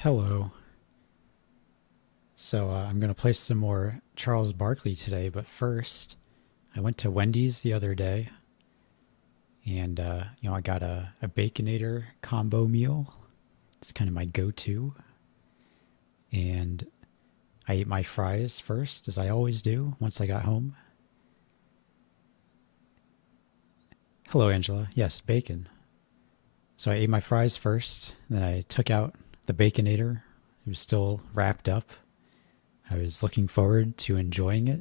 Hello. I'm going to play some more Charles Barkley today, but first, I went to Wendy's the other day and, I got a Baconator combo meal. It's kind of my go-to. And I ate my fries first, as I always do, once I got home. Hello, Angela. Yes, bacon. So I ate my fries first, then I took out the Baconator. It was still wrapped up. I was looking forward to enjoying it,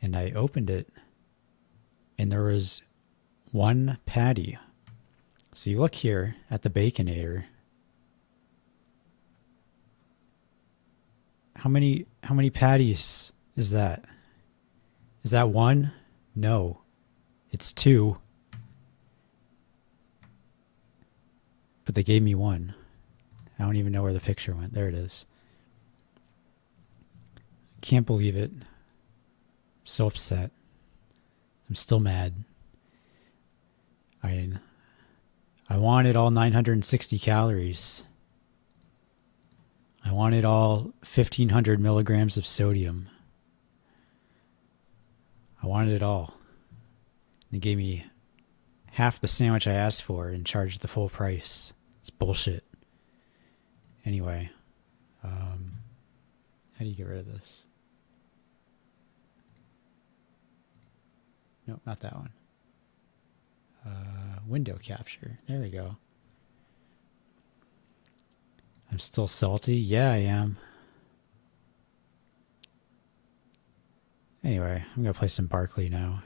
and I opened it, and there was one patty. So you look here at the Baconator. How many patties is that? Is that one? No, it's two, but they gave me one. I don't even know where the picture went. There it is. Can't believe it. I'm so upset. I'm still mad. I wanted all 960 calories. I wanted all 1,500 milligrams of sodium. I wanted it all. They gave me half the sandwich I asked for and charged the full price. It's bullshit. Anyway, how do you get rid of this? Nope, not that one. Window capture. There we go. I'm still salty. Yeah, I am. Anyway, I'm going to play some Barkley now.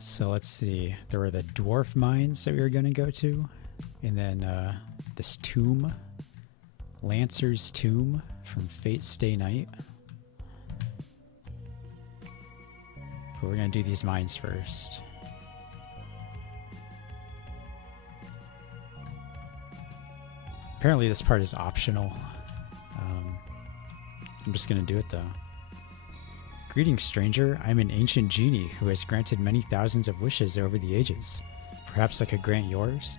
So let's see. There were the dwarf mines that we were going to go to. And then this tomb. Lancer's Tomb from Fate Stay Night. But we're going to do these mines first. Apparently this part is optional. I'm just going to do it though. Greetings, stranger. I'm an ancient genie who has granted many thousands of wishes over the ages. Perhaps I could grant yours?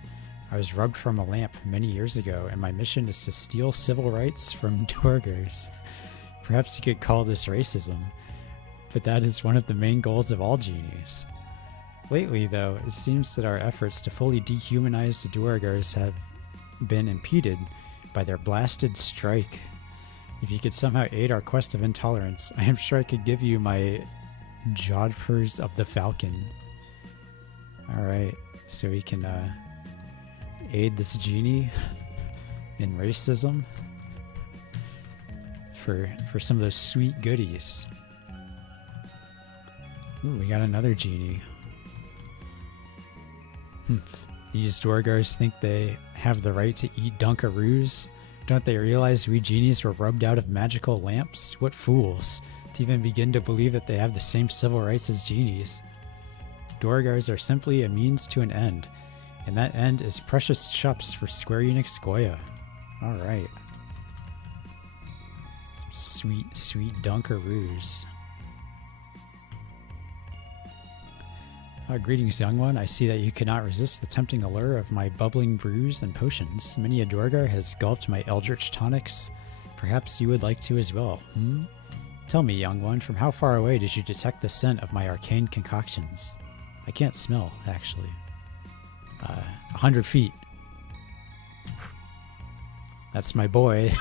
I was rubbed from a lamp many years ago, and my mission is to steal civil rights from Duergars. Perhaps you could call this racism, but that is one of the main goals of all genies. Lately, though, it seems that our efforts to fully dehumanize the Duergars have been impeded by their blasted strike. If you could somehow aid our quest of intolerance, I am sure I could give you my Jodhpurs of the Falcon. Alright, so we can aid this genie in racism for some of those sweet goodies. Ooh, we got another genie. These Duergars think they have the right to eat Dunkaroos. Don't they realize we genies were rubbed out of magical lamps? What fools to even begin to believe that they have the same civil rights as genies. Duergars are simply a means to an end, and that end is precious chups for Square Enix Goya. Alright. Some sweet, sweet Dunkaroos. Greetings, young one. I see that you cannot resist the tempting allure of my bubbling brews and potions. Many a Duergar has gulped my eldritch tonics. Perhaps you would like to as well, Tell me, young one, from how far away did you detect the scent of my arcane concoctions? I can't smell, actually. 100 feet. That's my boy.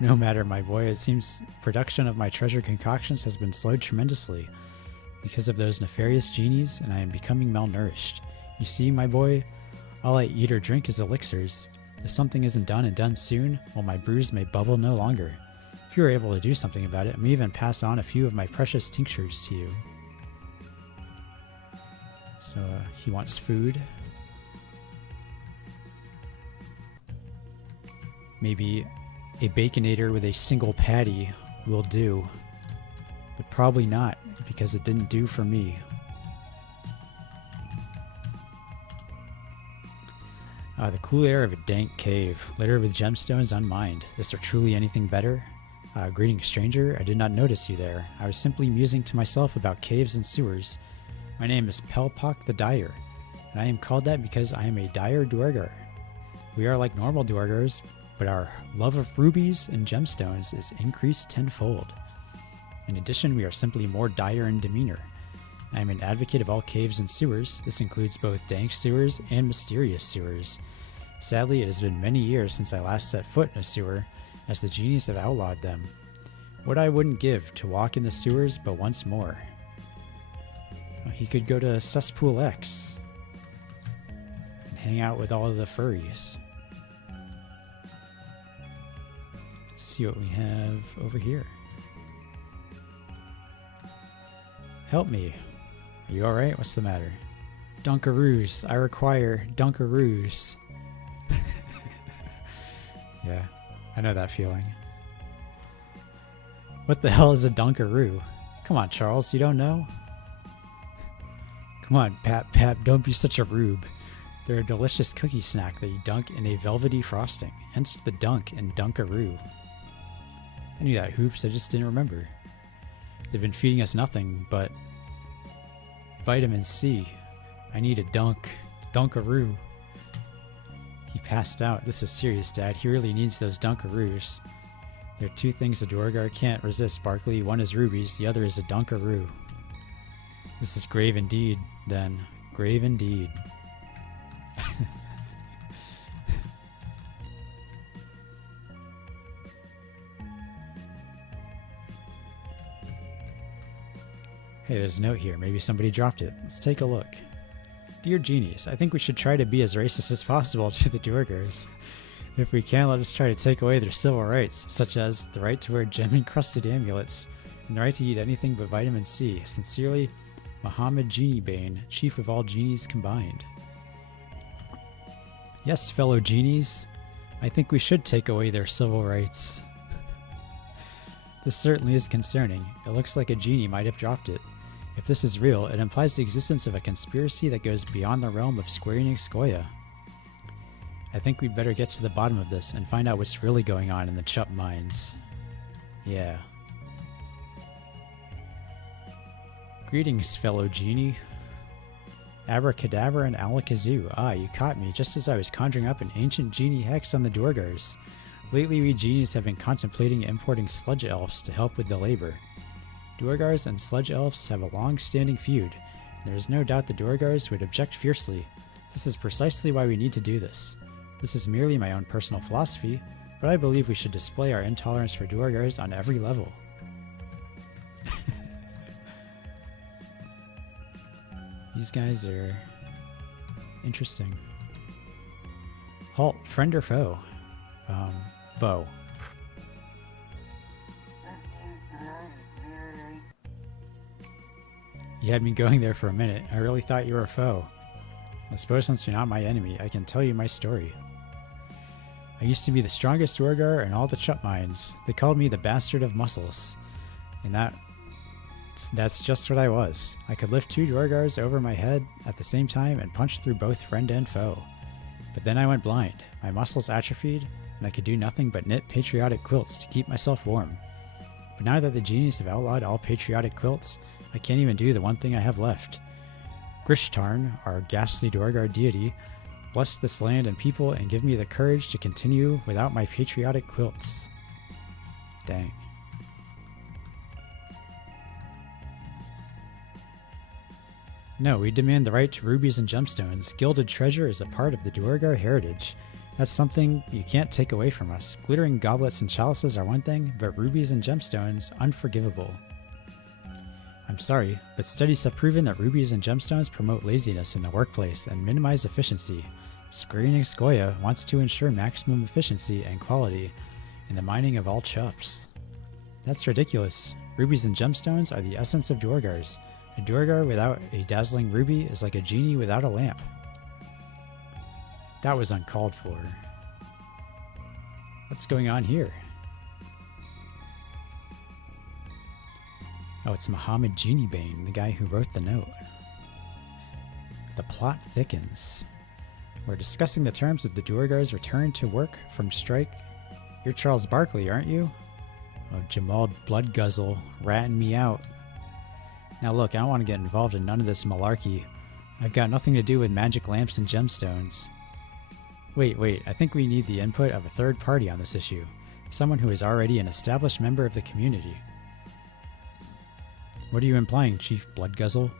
No matter, my boy. It seems production of my treasure concoctions has been slowed tremendously because of those nefarious genies, and I am becoming malnourished. You see, my boy, all I eat or drink is elixirs. If something isn't done and done soon, well, my brews may bubble no longer. If you are able to do something about it, I may even pass on a few of my precious tinctures to you. So, he wants food. Maybe a Baconator with a single patty will do. But probably not, because it didn't do for me. The cool air of a dank cave, littered with gemstones unmined. Is there truly anything better? Greeting, stranger. I did not notice you there. I was simply musing to myself about caves and sewers. My name is Pelpak the Dyer, and I am called that because I am a Dyer Duergar. We are like normal Duergars, but our love of rubies and gemstones is increased tenfold. In addition, we are simply more dire in demeanor. I am an advocate of all caves and sewers. This includes both dank sewers and mysterious sewers. Sadly, it has been many years since I last set foot in a sewer, as the genies have outlawed them. What I wouldn't give to walk in the sewers but once more. He could go to Cesspool X and hang out with all of the furries. Let's see what we have over here. Help me. Are you alright? What's the matter? Dunkaroos. I require Dunkaroos. Yeah, I know that feeling. What the hell is a Dunkaroo? Come on, Charles, you don't know? Come on, Pap, don't be such a rube. They're a delicious cookie snack that you dunk in a velvety frosting, hence the dunk in Dunkaroo. I knew that, Hoopz, I just didn't remember. They've been feeding us nothing but vitamin C. I need a Dunkaroo. He passed out. This is serious, Dad. He really needs those Dunkaroos. There are two things a Duergar can't resist, Barkley. One is rubies, the other is a Dunkaroo. This is grave indeed, then. Grave indeed. Hey, there's a note here. Maybe somebody dropped it. Let's take a look. Dear genies, I think we should try to be as racist as possible to the Duergars. If we can, let us try to take away their civil rights, such as the right to wear gem-encrusted amulets and the right to eat anything but vitamin C. Sincerely, Muhammad Genie Bane, chief of all genies combined. Yes, fellow genies, I think we should take away their civil rights. This certainly is concerning. It looks like a genie might have dropped it. If this is real, it implies the existence of a conspiracy that goes beyond the realm of Square Enix Goya. I think we'd better get to the bottom of this and find out what's really going on in the Chup mines. Yeah. Greetings, fellow genie. Abracadabra and alakazoo. Ah, you caught me just as I was conjuring up an ancient genie hex on the Duergars. Lately, we genies have been contemplating importing sludge elves to help with the labor. Duergars and sludge elves have a long-standing feud. There is no doubt the Duergars would object fiercely. This is precisely why we need to do this. This is merely my own personal philosophy, but I believe we should display our intolerance for Duergars on every level. These guys are interesting. Halt, friend or foe? Foe. You had me going there for a minute. I really thought you were a foe. I suppose since you're not my enemy, I can tell you my story. I used to be the strongest Duergar in all the Chup mines. They called me the bastard of muscles. And that's just what I was. I could lift two Duergars over my head at the same time and punch through both friend and foe. But then I went blind. My muscles atrophied, and I could do nothing but knit patriotic quilts to keep myself warm. But now that the genies have outlawed all patriotic quilts, I can't even do the one thing I have left. Grishtarn, our ghastly Duergar deity, bless this land and people and give me the courage to continue without my patriotic quilts. Dang. No, we demand the right to rubies and gemstones. Gilded treasure is a part of the Duergar heritage. That's something you can't take away from us. Glittering goblets and chalices are one thing, but rubies and gemstones, unforgivable. I'm sorry, but studies have proven that rubies and gemstones promote laziness in the workplace and minimize efficiency. Square Enix Goya wants to ensure maximum efficiency and quality in the mining of all chups. That's ridiculous. Rubies and gemstones are the essence of Duergars. A Duergar without a dazzling ruby is like a genie without a lamp. That was uncalled for. What's going on here? Oh, it's Muhammad Genie Bane, the guy who wrote the note. The plot thickens. We're discussing the terms of the Duergar's return to work from strike. You're Charles Barkley, aren't you? Oh, Jamal Bloodguzzle, ratting me out. Now look, I don't want to get involved in none of this malarkey. I've got nothing to do with magic lamps and gemstones. Wait, I think we need the input of a third party on this issue. Someone who is already an established member of the community. What are you implying, Chief Bloodguzzle?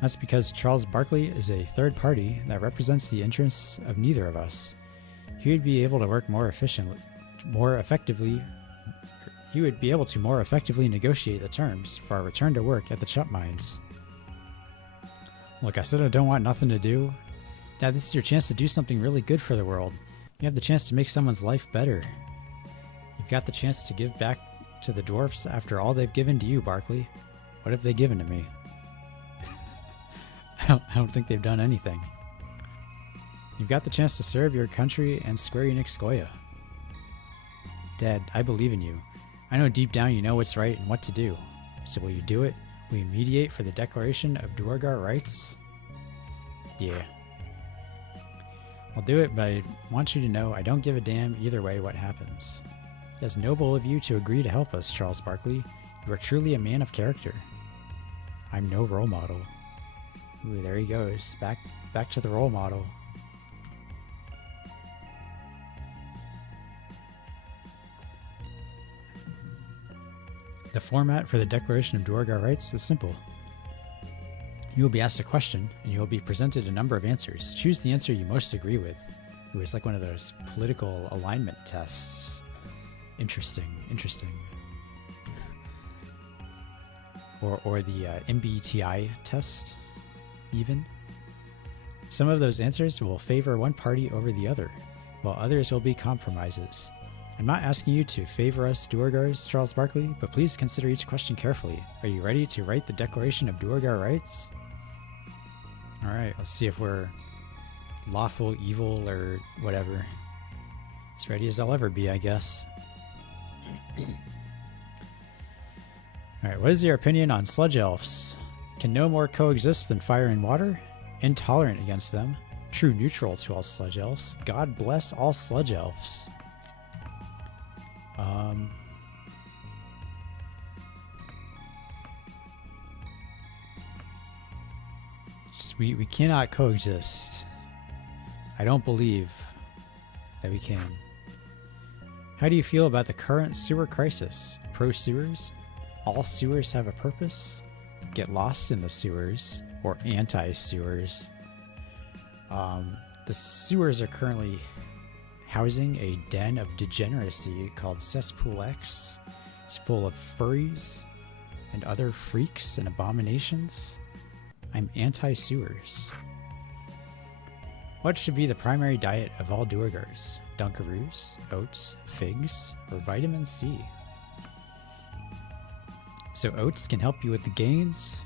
That's because Charles Barkley is a third party that represents the interests of neither of us. He would be able to work more effectively negotiate the terms for our return to work at the Chup Mines. Look, I said I don't want nothing to do. Now this is your chance to do something really good for the world. You have the chance to make someone's life better. You've got the chance to give back to the dwarfs after all they've given to you, Barkley. What have they given to me? I don't think they've done anything. You've got the chance to serve your country and Square Enix Goya. Dad, I believe in you. I know deep down you know what's right and what to do. So will you do it? Will you mediate for the declaration of Duergar rights? Yeah. I'll do it, but I want you to know I don't give a damn either way what happens. It's noble of you to agree to help us, Charles Barkley. You are truly a man of character. I'm no role model. Ooh, there he goes. Back to the role model. The format for the Declaration of Duergar Rights is simple. You will be asked a question, and you will be presented a number of answers. Choose the answer you most agree with. Ooh, it's like one of those political alignment tests. Interesting. Or the MBTI test, even. Some of those answers will favor one party over the other, while others will be compromises. I'm not asking you to favor us Duergars, Charles Barkley, but please consider each question carefully. Are you ready to write the Declaration of Duergar Rights? Alright, let's see if we're lawful, evil, or whatever. As ready as I'll ever be, I guess. Alright, what is your opinion on sludge elves? Can no more coexist than fire and water? Intolerant against them. True neutral to all sludge elves. God bless all sludge elves. We cannot coexist. I don't believe that we can. How do you feel about the current sewer crisis? Pro sewers? All sewers have a purpose? Get lost in the sewers? Or anti-sewers? The sewers are currently housing a den of degeneracy called Cesspool X. It's full of furries and other freaks and abominations. I'm anti-sewers. What should be the primary diet of all Duergars? Dunkaroos, oats, figs, or vitamin C? So oats can help you with the gains.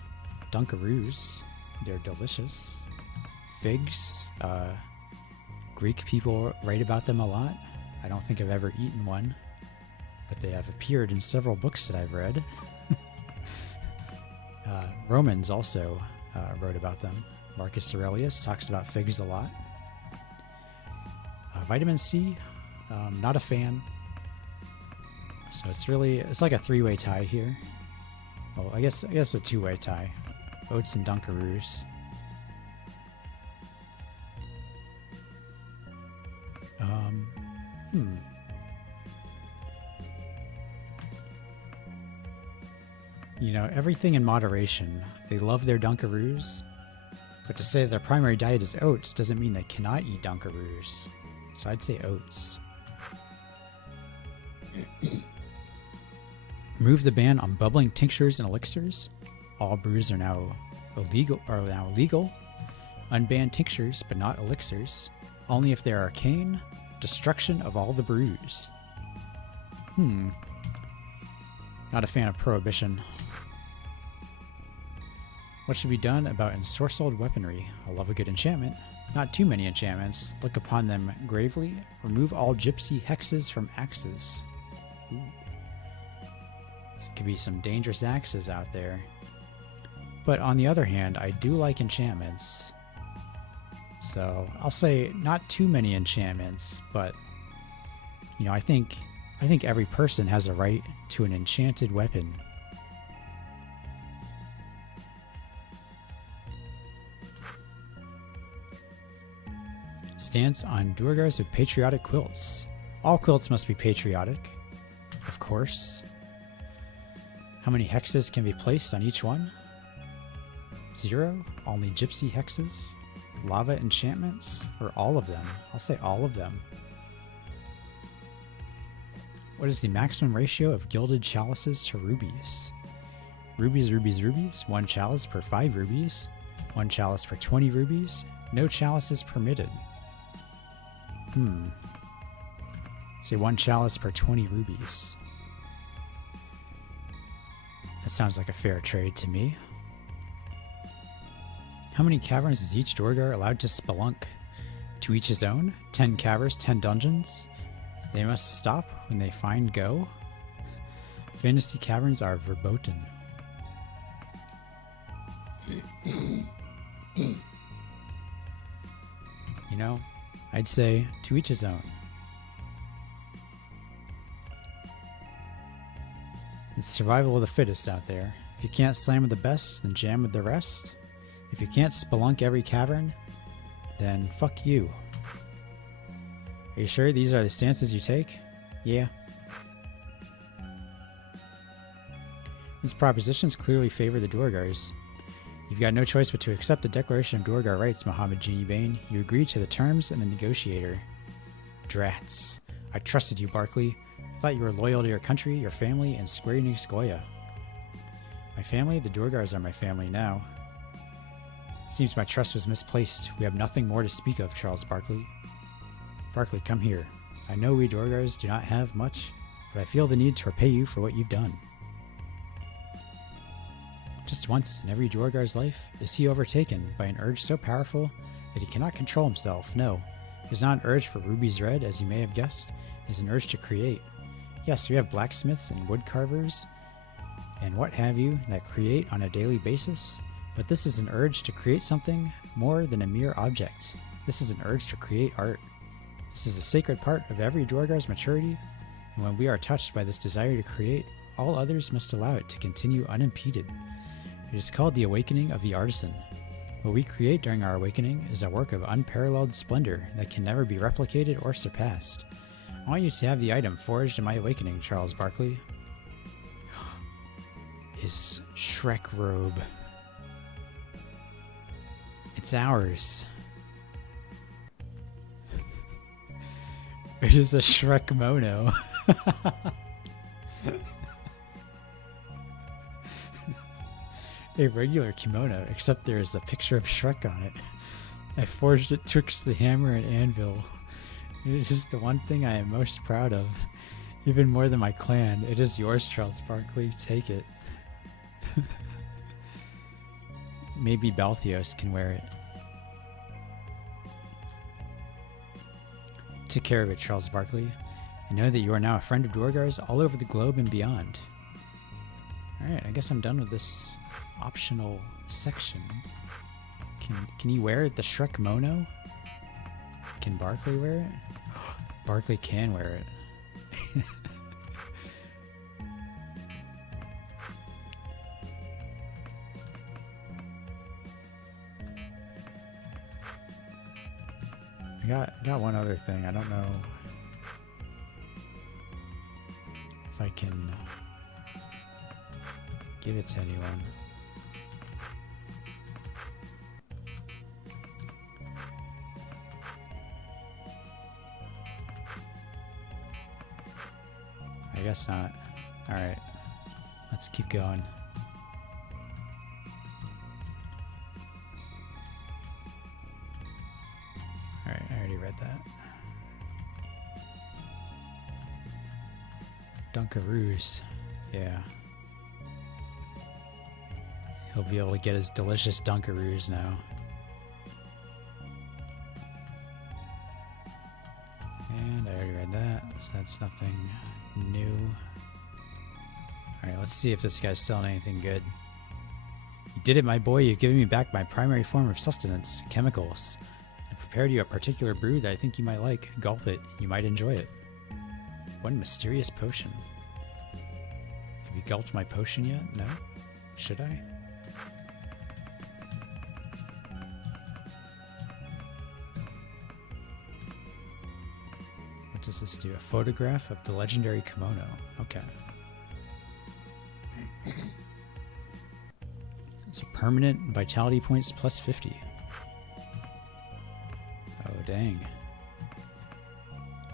Dunkaroos, they're delicious. Figs, Greek people write about them a lot. I don't think I've ever eaten one, but they have appeared in several books that I've read. Romans also wrote about them. Marcus Aurelius talks about figs a lot. Vitamin C, not a fan. So it's like a three-way tie here. Oh, I guess a two-way tie. Oats and Dunkaroos. You know, everything in moderation. They love their Dunkaroos, but to say that their primary diet is oats doesn't mean they cannot eat Dunkaroos. So I'd say oats. Remove the ban on bubbling tinctures and elixirs. All brews are now legal. Unban tinctures, but not elixirs. Only if they're arcane. Destruction of all the brews. Not a fan of prohibition. What should be done about ensorcelled weaponry? I love a good enchantment. Not too many enchantments. Look upon them gravely. Remove all gypsy hexes from axes. Ooh. Could be some dangerous axes out there. But on the other hand, I do like enchantments. So I'll say not too many enchantments, but you know, I think every person has a right to an enchanted weapon. Stance on Duergars with patriotic quilts. All quilts must be patriotic, of course. How many hexes can be placed on each one? 0? Only gypsy hexes? Lava enchantments? Or all of them? I'll say all of them. What is the maximum ratio of gilded chalices to rubies? Rubies, rubies, rubies. 1 chalice per 5 rubies. 1 chalice per 20 rubies. No chalices permitted. Say 1 chalice per 20 rubies. That sounds like a fair trade to me. How many caverns is each Duergar allowed to spelunk? To each his own? 10 caverns, 10 dungeons? They must stop when they find go? Fantasy caverns are verboten. You know, I'd say to each his own. It's survival of the fittest out there. If you can't slam with the best, then jam with the rest. If you can't spelunk every cavern, then fuck you. Are you sure these are the stances you take? Yeah. These propositions clearly favor the Duergars. You've got no choice but to accept the Declaration of Duergar Rights, Mohammed Genie Bane. You agreed to the terms and the negotiator. Drats. I trusted you, Barkley. I thought you were loyal to your country, your family, and Square Enix Goya. My family? The Duergars are my family now. Seems my trust was misplaced. We have nothing more to speak of, Charles Barkley. Barkley, come here. I know we Duergars do not have much, but I feel the need to repay you for what you've done. Just once in every Duergar's life is he overtaken by an urge so powerful that he cannot control himself. No, it is not an urge for rubies red, as you may have guessed. It is an urge to create. Yes, we have blacksmiths and wood carvers and what have you that create on a daily basis, but this is an urge to create something more than a mere object. This is an urge to create art. This is a sacred part of every Duergar's maturity, and when we are touched by this desire to create, all others must allow it to continue unimpeded. It is called the awakening of the artisan. What we create during our awakening is a work of unparalleled splendor that can never be replicated or surpassed. I want you to have the item forged in my awakening, Charles Barkley. His Shrek robe. It's ours. It is a Shrek mono. A regular kimono, except there is a picture of Shrek on it. I forged it twixt the hammer and anvil. It is the one thing I am most proud of. Even more than my clan. It is yours, Charles Barkley. Take it. Maybe Balthios can wear it. Take care of it, Charles Barkley. I know that you are now a friend of Duergar's all over the globe and beyond. Alright, I guess I'm done with this optional section. Can you wear the Shrek mono? Can Barkley wear it? Barkley can wear it. I got one other thing. I don't know if I can give it to anyone. I guess not. Alright. Let's keep going. Alright, I already read that. Dunkaroos. Yeah. He'll be able to get his delicious Dunkaroos now. And I already read that, so that's nothing new. Alright, let's see if this guy's selling anything good. You did it, my boy. You've given me back my primary form of sustenance, chemicals. I prepared you a particular brew that I think you might like. Gulp it. You might enjoy it. One mysterious potion. Have you gulped my potion yet? No? Should I? What does this do? A photograph of the legendary kimono. Okay. It's a permanent vitality points plus 50. Oh, dang.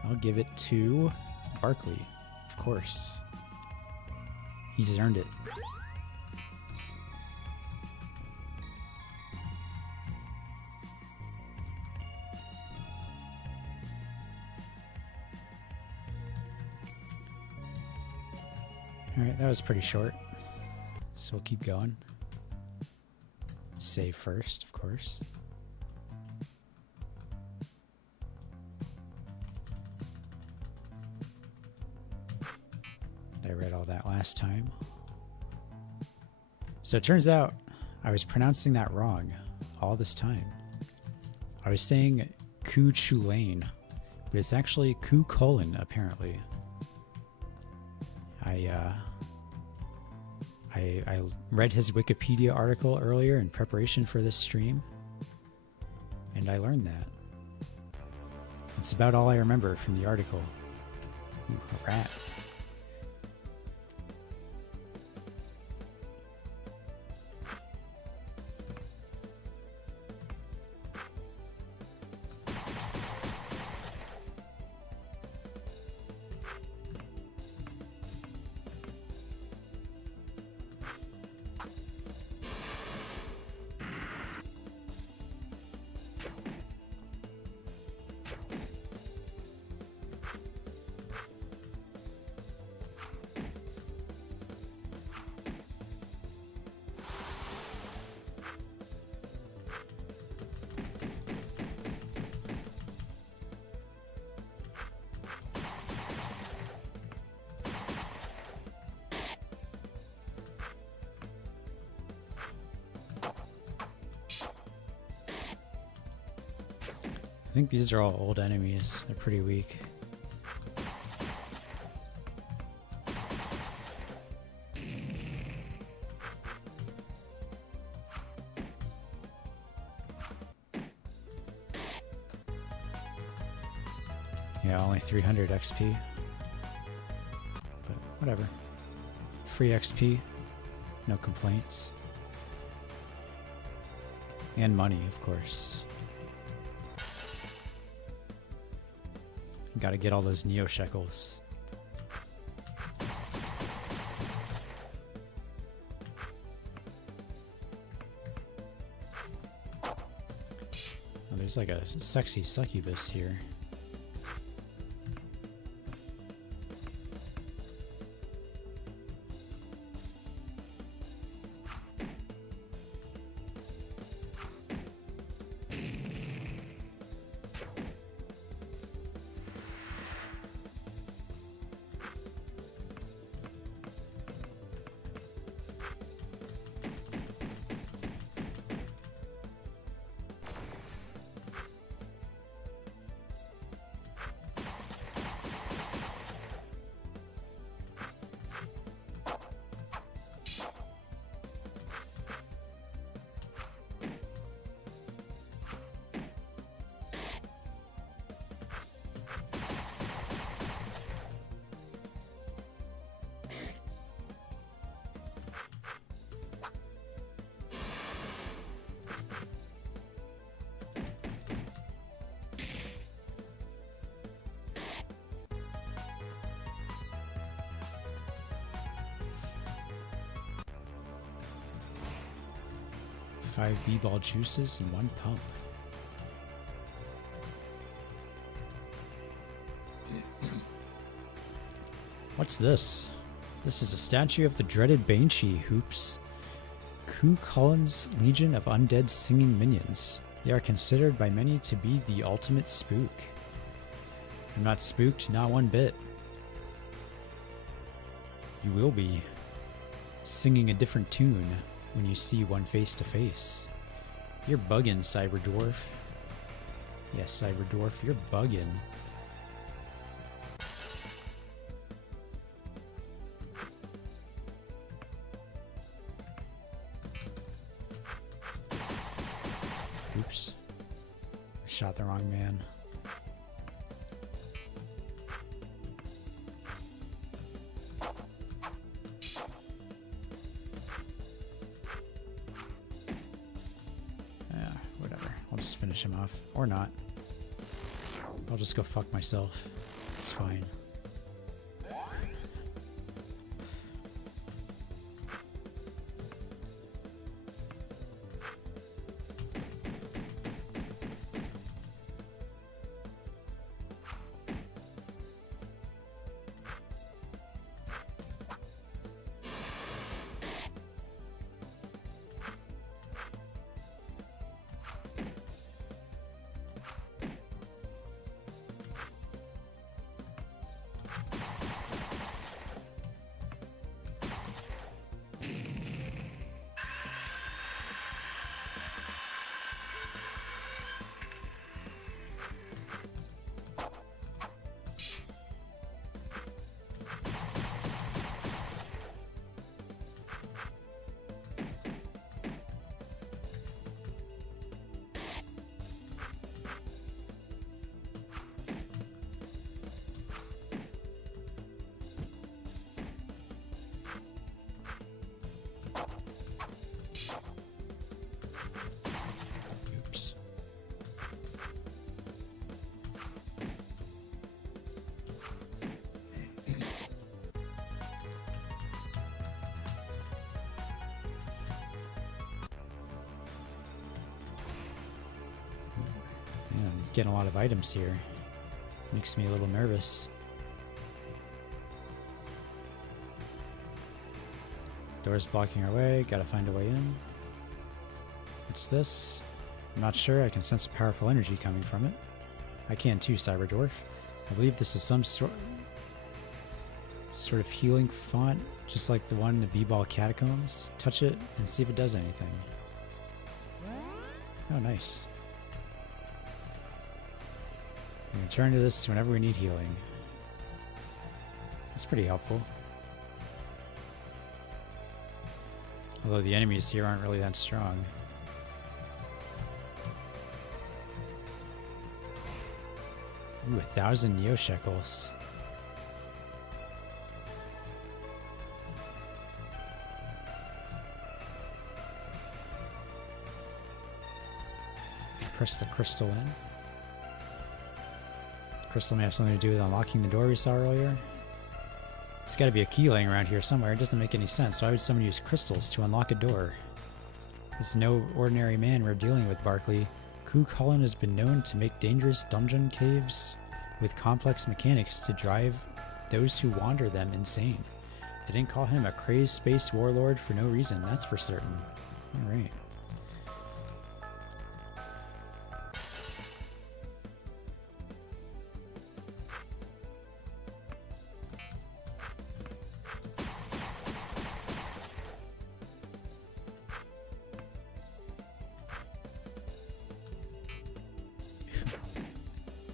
I'll give it to Barkley, of course. He's earned it. Alright, that was pretty short. So we'll keep going. Save first, of course. I read all that last time. So it turns out I was pronouncing that wrong all this time. I was saying Ku Chulain, but it's actually Ku Colon, apparently. I read his Wikipedia article earlier in preparation for this stream, and I learned that. It's about all I remember from the article. Ooh, a rat. I think these are all old enemies. They're pretty weak. Yeah, only 300 XP. But whatever. Free XP. No complaints. And money, of course. Gotta get all those Neo Shekels. Oh, there's like a sexy succubus here. Five B-ball juices and one pump. What's this? This is a statue of the dreaded Banshee, Hoopz. Ku Kulon's legion of undead singing minions. They are considered by many to be the ultimate spook. I'm not spooked, not one bit. You will be singing a different tune when you see one face to face. You're bugging, Cyber Dwarf. Yes, Cyber Dwarf, you're bugging. Oops. Shot the wrong man. Yeah, whatever. I'll just finish him off. Or not. I'll just go fuck myself. It's fine. I'm getting a lot of items here. Makes me a little nervous. Door's blocking our way. Gotta find a way in. What's this? I'm not sure. I can sense a powerful energy coming from it. I can too, Cyber Dwarf. I believe this is some sort of healing font, just like the one in the B-Ball Catacombs. Touch it and see if it does anything. Oh, nice. We can turn to this whenever we need healing. That's pretty helpful. Although the enemies here aren't really that strong. Ooh, 1,000 Neo Shekels. Press the crystal in. Crystal may have something to do with unlocking the door we saw earlier. There's got to be a key laying around here somewhere. It doesn't make any sense. Why would someone use crystals to unlock a door? This is no ordinary man we're dealing with, Barkley. Ku Cullen has been known to make dangerous dungeon caves with complex mechanics to drive those who wander them insane. They didn't call him a crazed space warlord for no reason, that's for certain. Alright.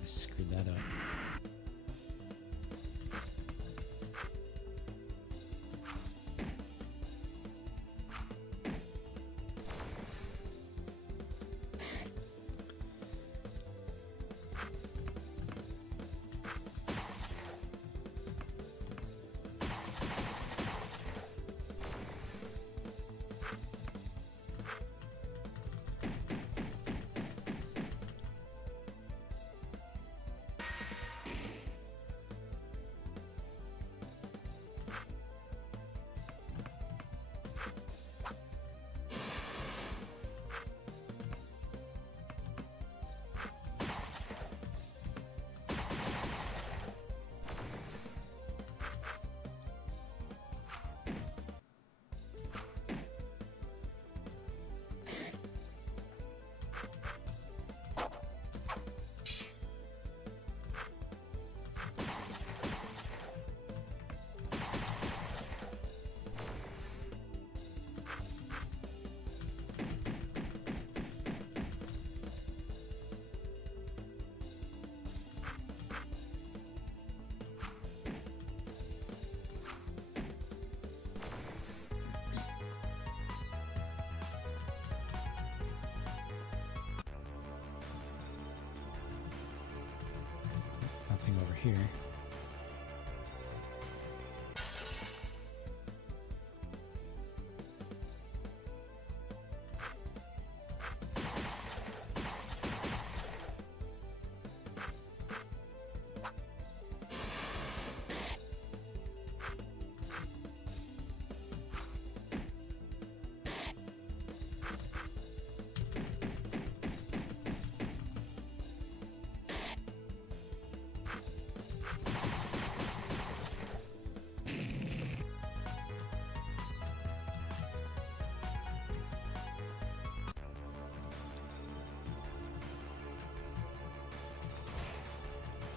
Screwed that up. here.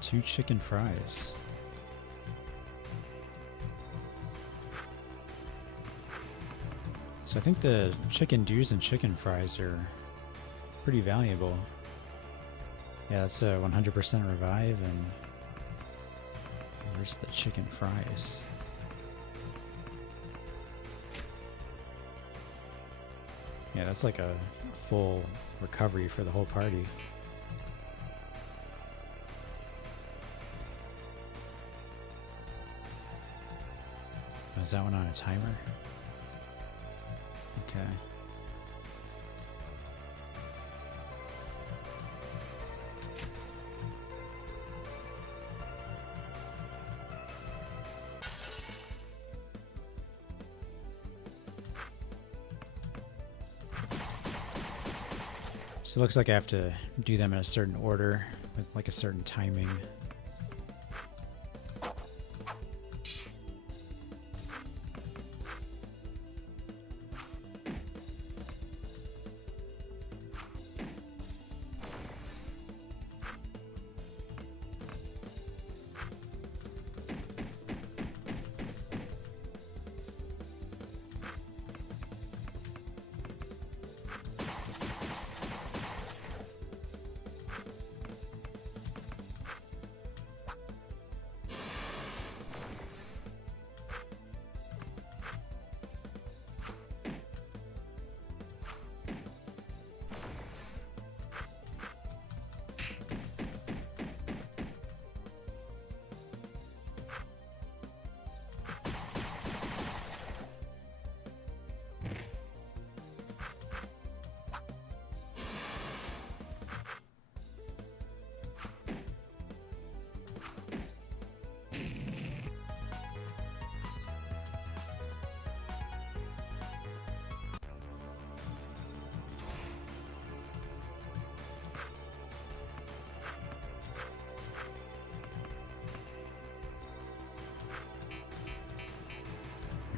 Two chicken fries. So I think the chicken dews and chicken fries are pretty valuable. Yeah, that's a 100% revive, and where's the chicken fries? Yeah, that's like a full recovery for the whole party. Is that one on a timer? Okay. So it looks like I have to do them in a certain order with like a certain timing.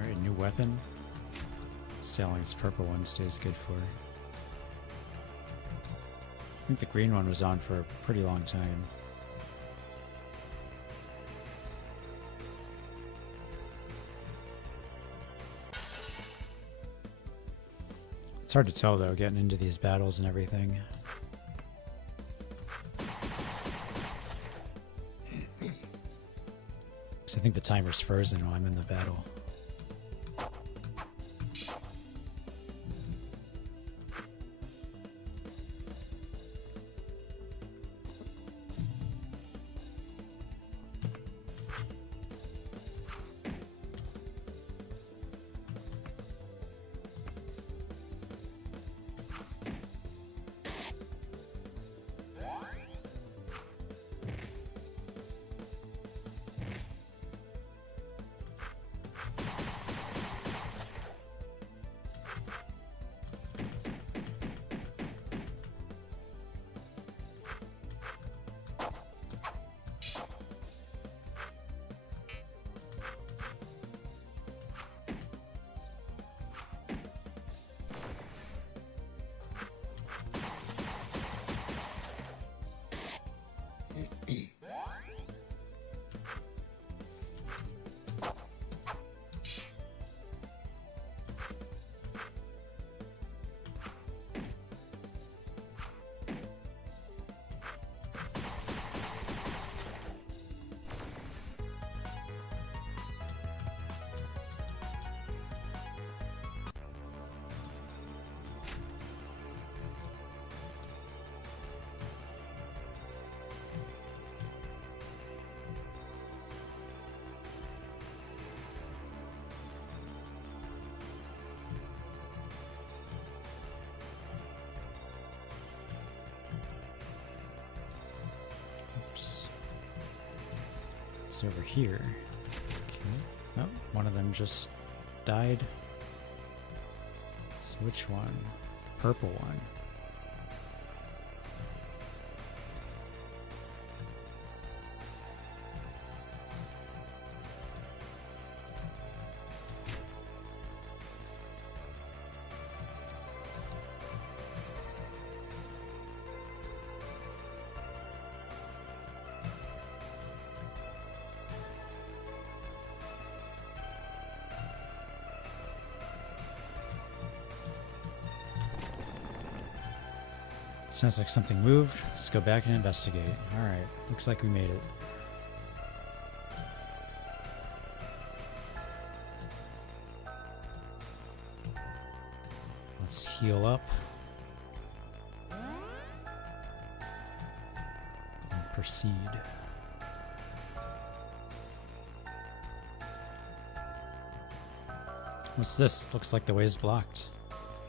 Alright, new weapon. Selling its purple one stays good for. I think the green one was on for a pretty long time. It's hard to tell though, getting into these battles and everything. So I think the timer's frozen while I'm in the battle. is over here. Okay. Oh, one of them just died. So which one? The purple one. Sounds like something moved. Let's go back and investigate. Alright, looks like we made it. Let's heal up. And proceed. What's this? Looks like the way is blocked.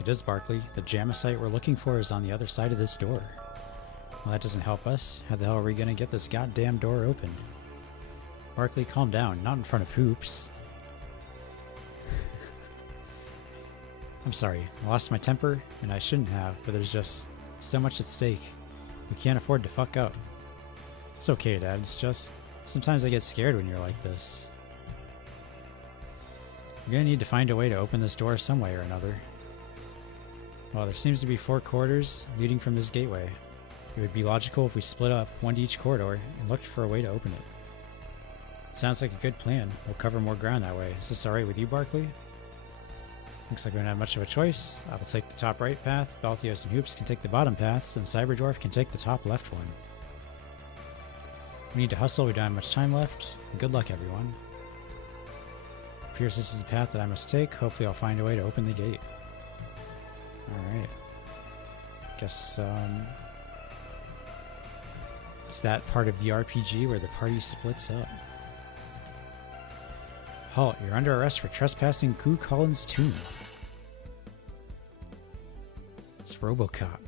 It is, Barkley. The Jamicite we're looking for is on the other side of this door. Well, that doesn't help us. How the hell are we gonna get this goddamn door open? Barkley, calm down. Not in front of Hoopz. I'm sorry. I lost my temper, and I shouldn't have, but there's just so much at stake. We can't afford to fuck up. It's okay, Dad. It's just sometimes I get scared when you're like this. We're gonna need to find a way to open this door some way or another. Well, there seems to be 4 corridors leading from this gateway. It would be logical if we split up, one to each corridor, and looked for a way to open it. Sounds like a good plan. We'll cover more ground that way. Is this alright with you, Barkley? Looks like we don't have much of a choice. I will take the top right path, Balthios and Hoopz can take the bottom paths, and Cyberdwarf can take the top left one. We need to hustle, we don't have much time left. Good luck, everyone. Appears this is the path that I must take. Hopefully I'll find a way to open the gate. Alright. Guess, it's that part of the RPG where the party splits up. Halt, you're under arrest for trespassing Ku Cullen's tomb. It's RoboCop.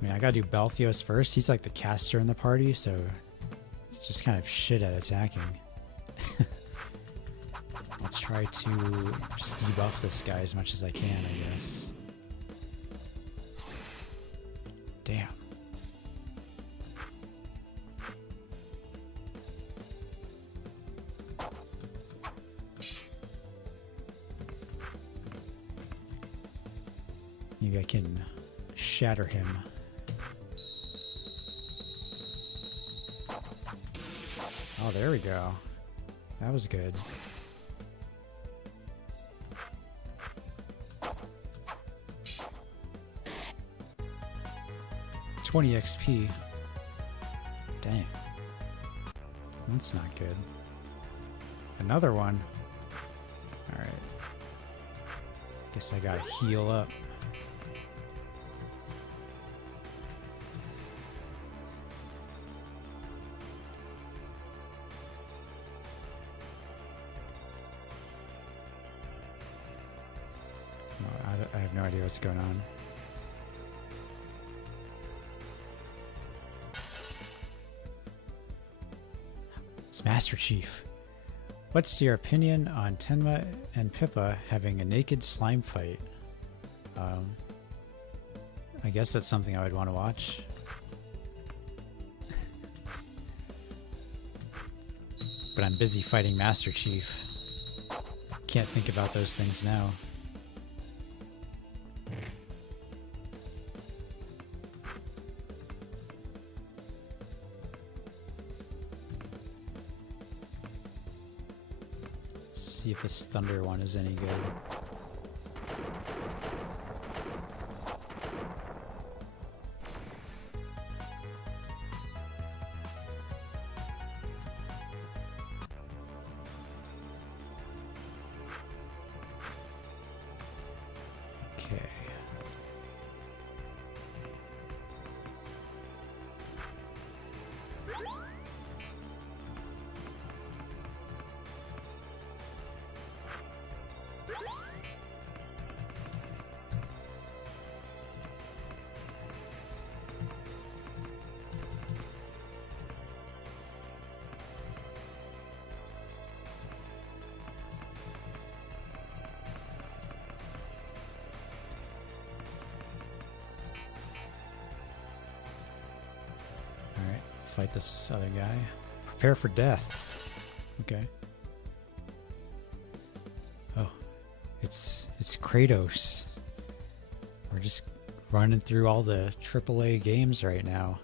I mean, I gotta do Balthios first. He's like the caster in the party, so it's just kind of shit at attacking. I'll try to just debuff this guy as much as I can, I guess. Damn. Maybe I can shatter him. Oh, there we go. That was good. 20 XP. Dang. That's not good. Another one. Alright. Guess I gotta heal up. I have no idea what's going on. It's Master Chief. What's your opinion on Tenma and Pippa having a naked slime fight? I guess that's something I would want to watch. But I'm busy fighting Master Chief. Can't think about those things now. See if this thunder one is any good. Okay. fight this other guy. Prepare for death. Okay. Oh, it's Kratos. We're just running through all the AAA games right now.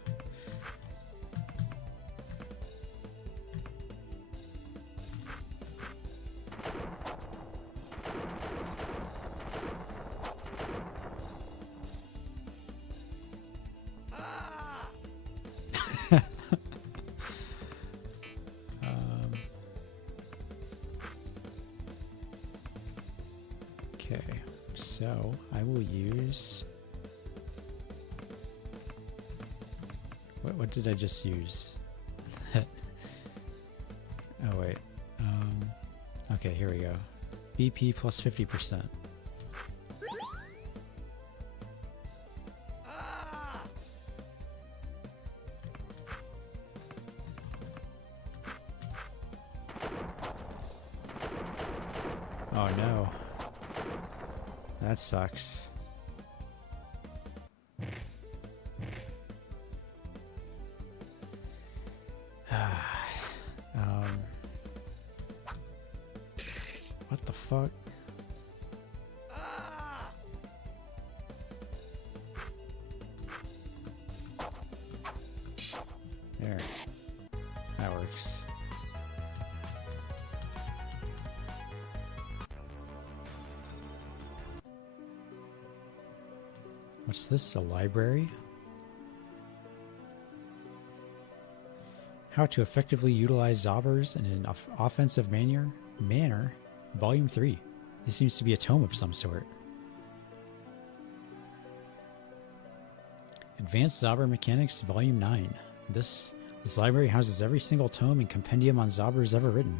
Okay, so I will use... What did I just use? Oh, wait. Okay, here we go. BP plus 50%. Oh no. That sucks. What the fuck? There. That works. What's this? A library? How to effectively utilize Zobbers in an offensive manner. Volume 3. This seems to be a tome of some sort. Advanced Zobber Mechanics, Volume 9. This library houses every single tome and compendium on Zobbers ever written.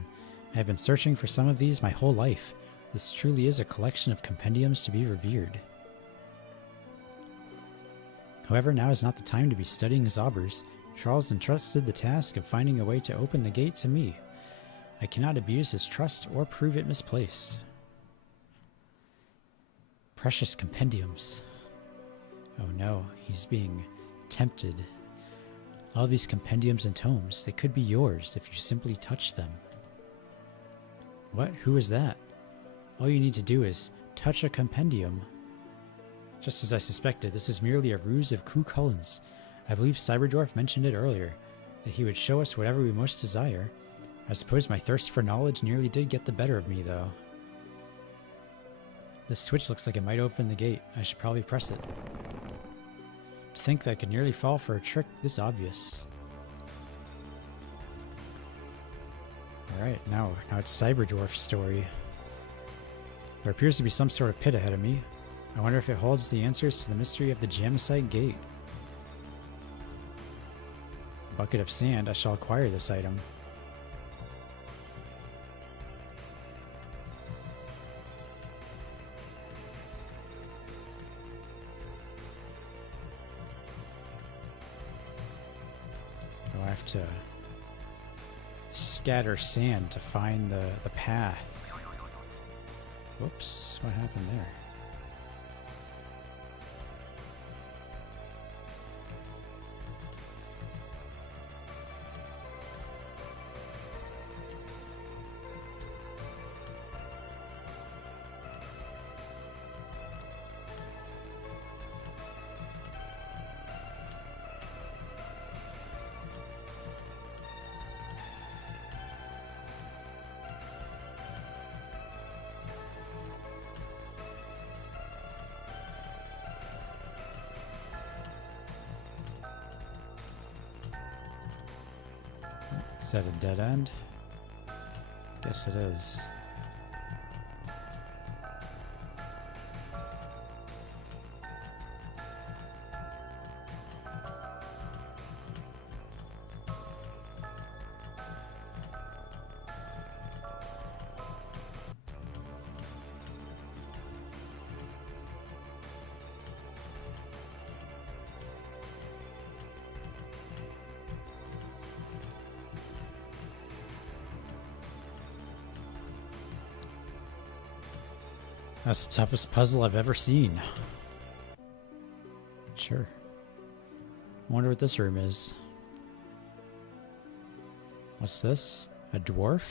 I have been searching for some of these my whole life. This truly is a collection of compendiums to be revered. However, now is not the time to be studying Zobbers. Charles entrusted the task of finding a way to open the gate to me. I cannot abuse his trust or prove it misplaced. Precious compendiums. Oh no, he's being tempted. All these compendiums and tomes, they could be yours if you simply touch them. What? Who is that? All you need to do is touch a compendium. Just as I suspected, this is merely a ruse of Ku Cullen's. I believe Cyberdwarf mentioned it earlier, that he would show us whatever we most desire. I suppose my thirst for knowledge nearly did get the better of me, though. This switch looks like it might open the gate. I should probably press it. To think that I could nearly fall for a trick this obvious. Alright, now it's Cyberdwarf's story. There appears to be some sort of pit ahead of me. I wonder if it holds the answers to the mystery of the Jamisite Gate. A bucket of sand, I shall acquire this item. I have to scatter sand to find the path. Whoops, what happened there? Is that a dead end? Guess it is. That's the toughest puzzle I've ever seen. Sure. I wonder what this room is. What's this? A dwarf?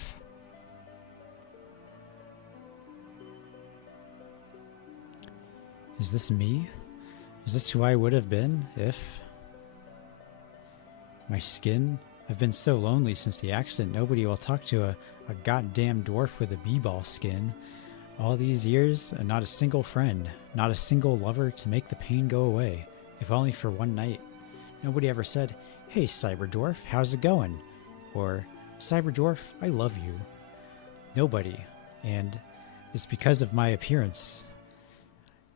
Is this me? Is this who I would have been if... My skin? I've been so lonely since the accident. Nobody will talk to a goddamn dwarf with a b-ball skin. All these years, and not a single friend, not a single lover to make the pain go away, if only for one night. Nobody ever said, "Hey, Cyberdwarf, how's it going?" Or, "Cyberdwarf, I love you." Nobody. And it's because of my appearance.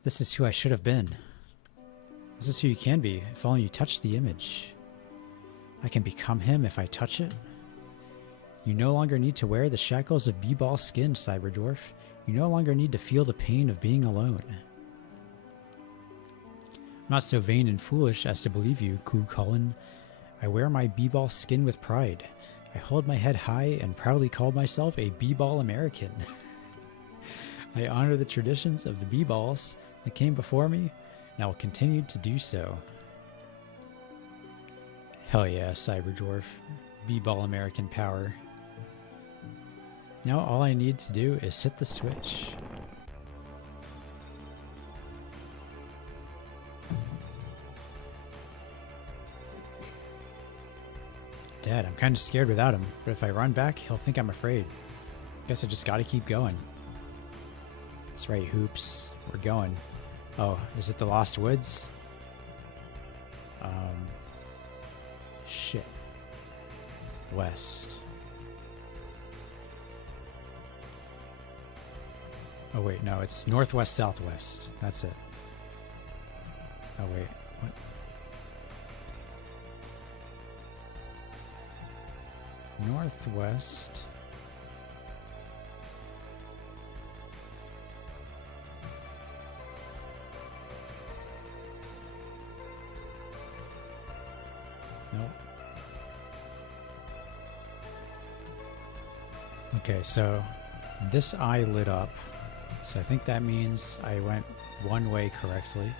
This is who I should have been. This is who you can be, if only you touch the image. I can become him if I touch it. You no longer need to wear the shackles of b-ball skin, Cyberdwarf. You no longer need to feel the pain of being alone. I'm not so vain and foolish as to believe you, Ku Cullen. I wear my b-ball skin with pride. I hold my head high and proudly call myself a b-ball American. I honor the traditions of the b-balls that came before me, and I will continue to do so. Hell yeah, Cyberdwarf. B-ball American power. Now all I need to do is hit the switch. Dad, I'm kind of scared without him, but if I run back, he'll think I'm afraid. Guess I just gotta keep going. That's right, Hoopz. We're going. Oh, is it the Lost Woods? Shit. West. Oh wait, no, it's northwest, southwest. That's it. Oh wait, what? Northwest. Nope. Okay, so this eye lit up. So I think that means I went one way correctly.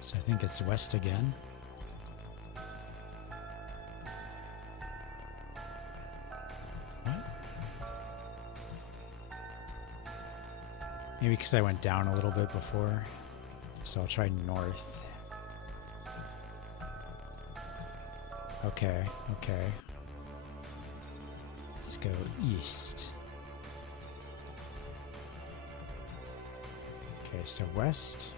So I think it's west again. Maybe because I went down a little bit before. So I'll try north. Okay, okay. Let's go east. Okay, so west.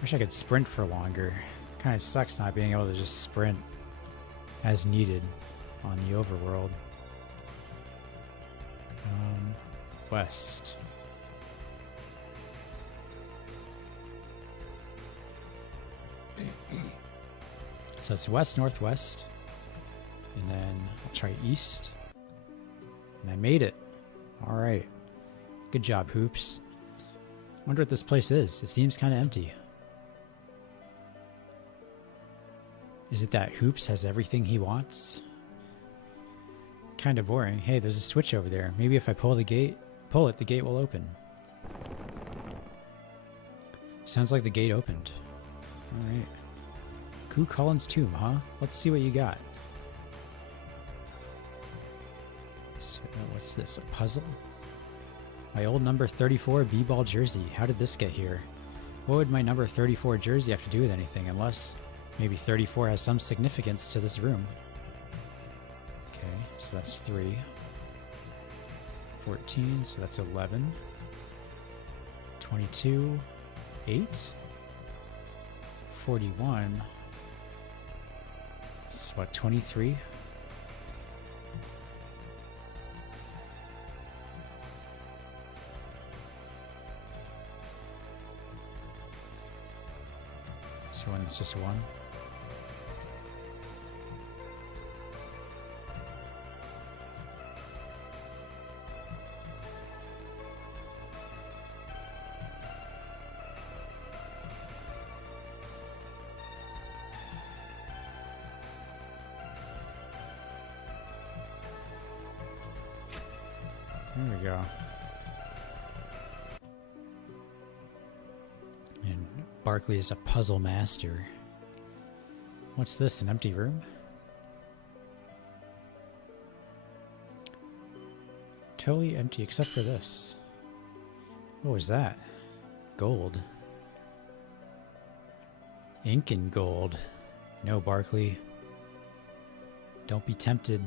Wish I could sprint for longer. Kind of sucks not being able to just sprint as needed on the overworld. West. So it's west, northwest, and then I'll try east, and I made it. All right, good job, Hoopz. Wonder what this place is. It seems kind of empty. Is it that Hoopz has everything he wants? Kind of boring. Hey, there's a switch over there. Maybe if I pull it, the gate will open. Sounds like the gate opened. All right. Ku Cullen's tomb, huh? Let's see what you got. So, what's this? A puzzle? My old number 34 b-ball jersey. How did this get here? What would my number 34 jersey have to do with anything? Unless maybe 34 has some significance to this room. Okay, so that's 3. 14, so that's 11. 22. 8. 41. It's what, 23? So when it's just 1. There we go. And Barkley is a puzzle master. What's this, an empty room? Totally empty except for this. What was that? Gold. Ink and gold. No, Barkley. Don't be tempted.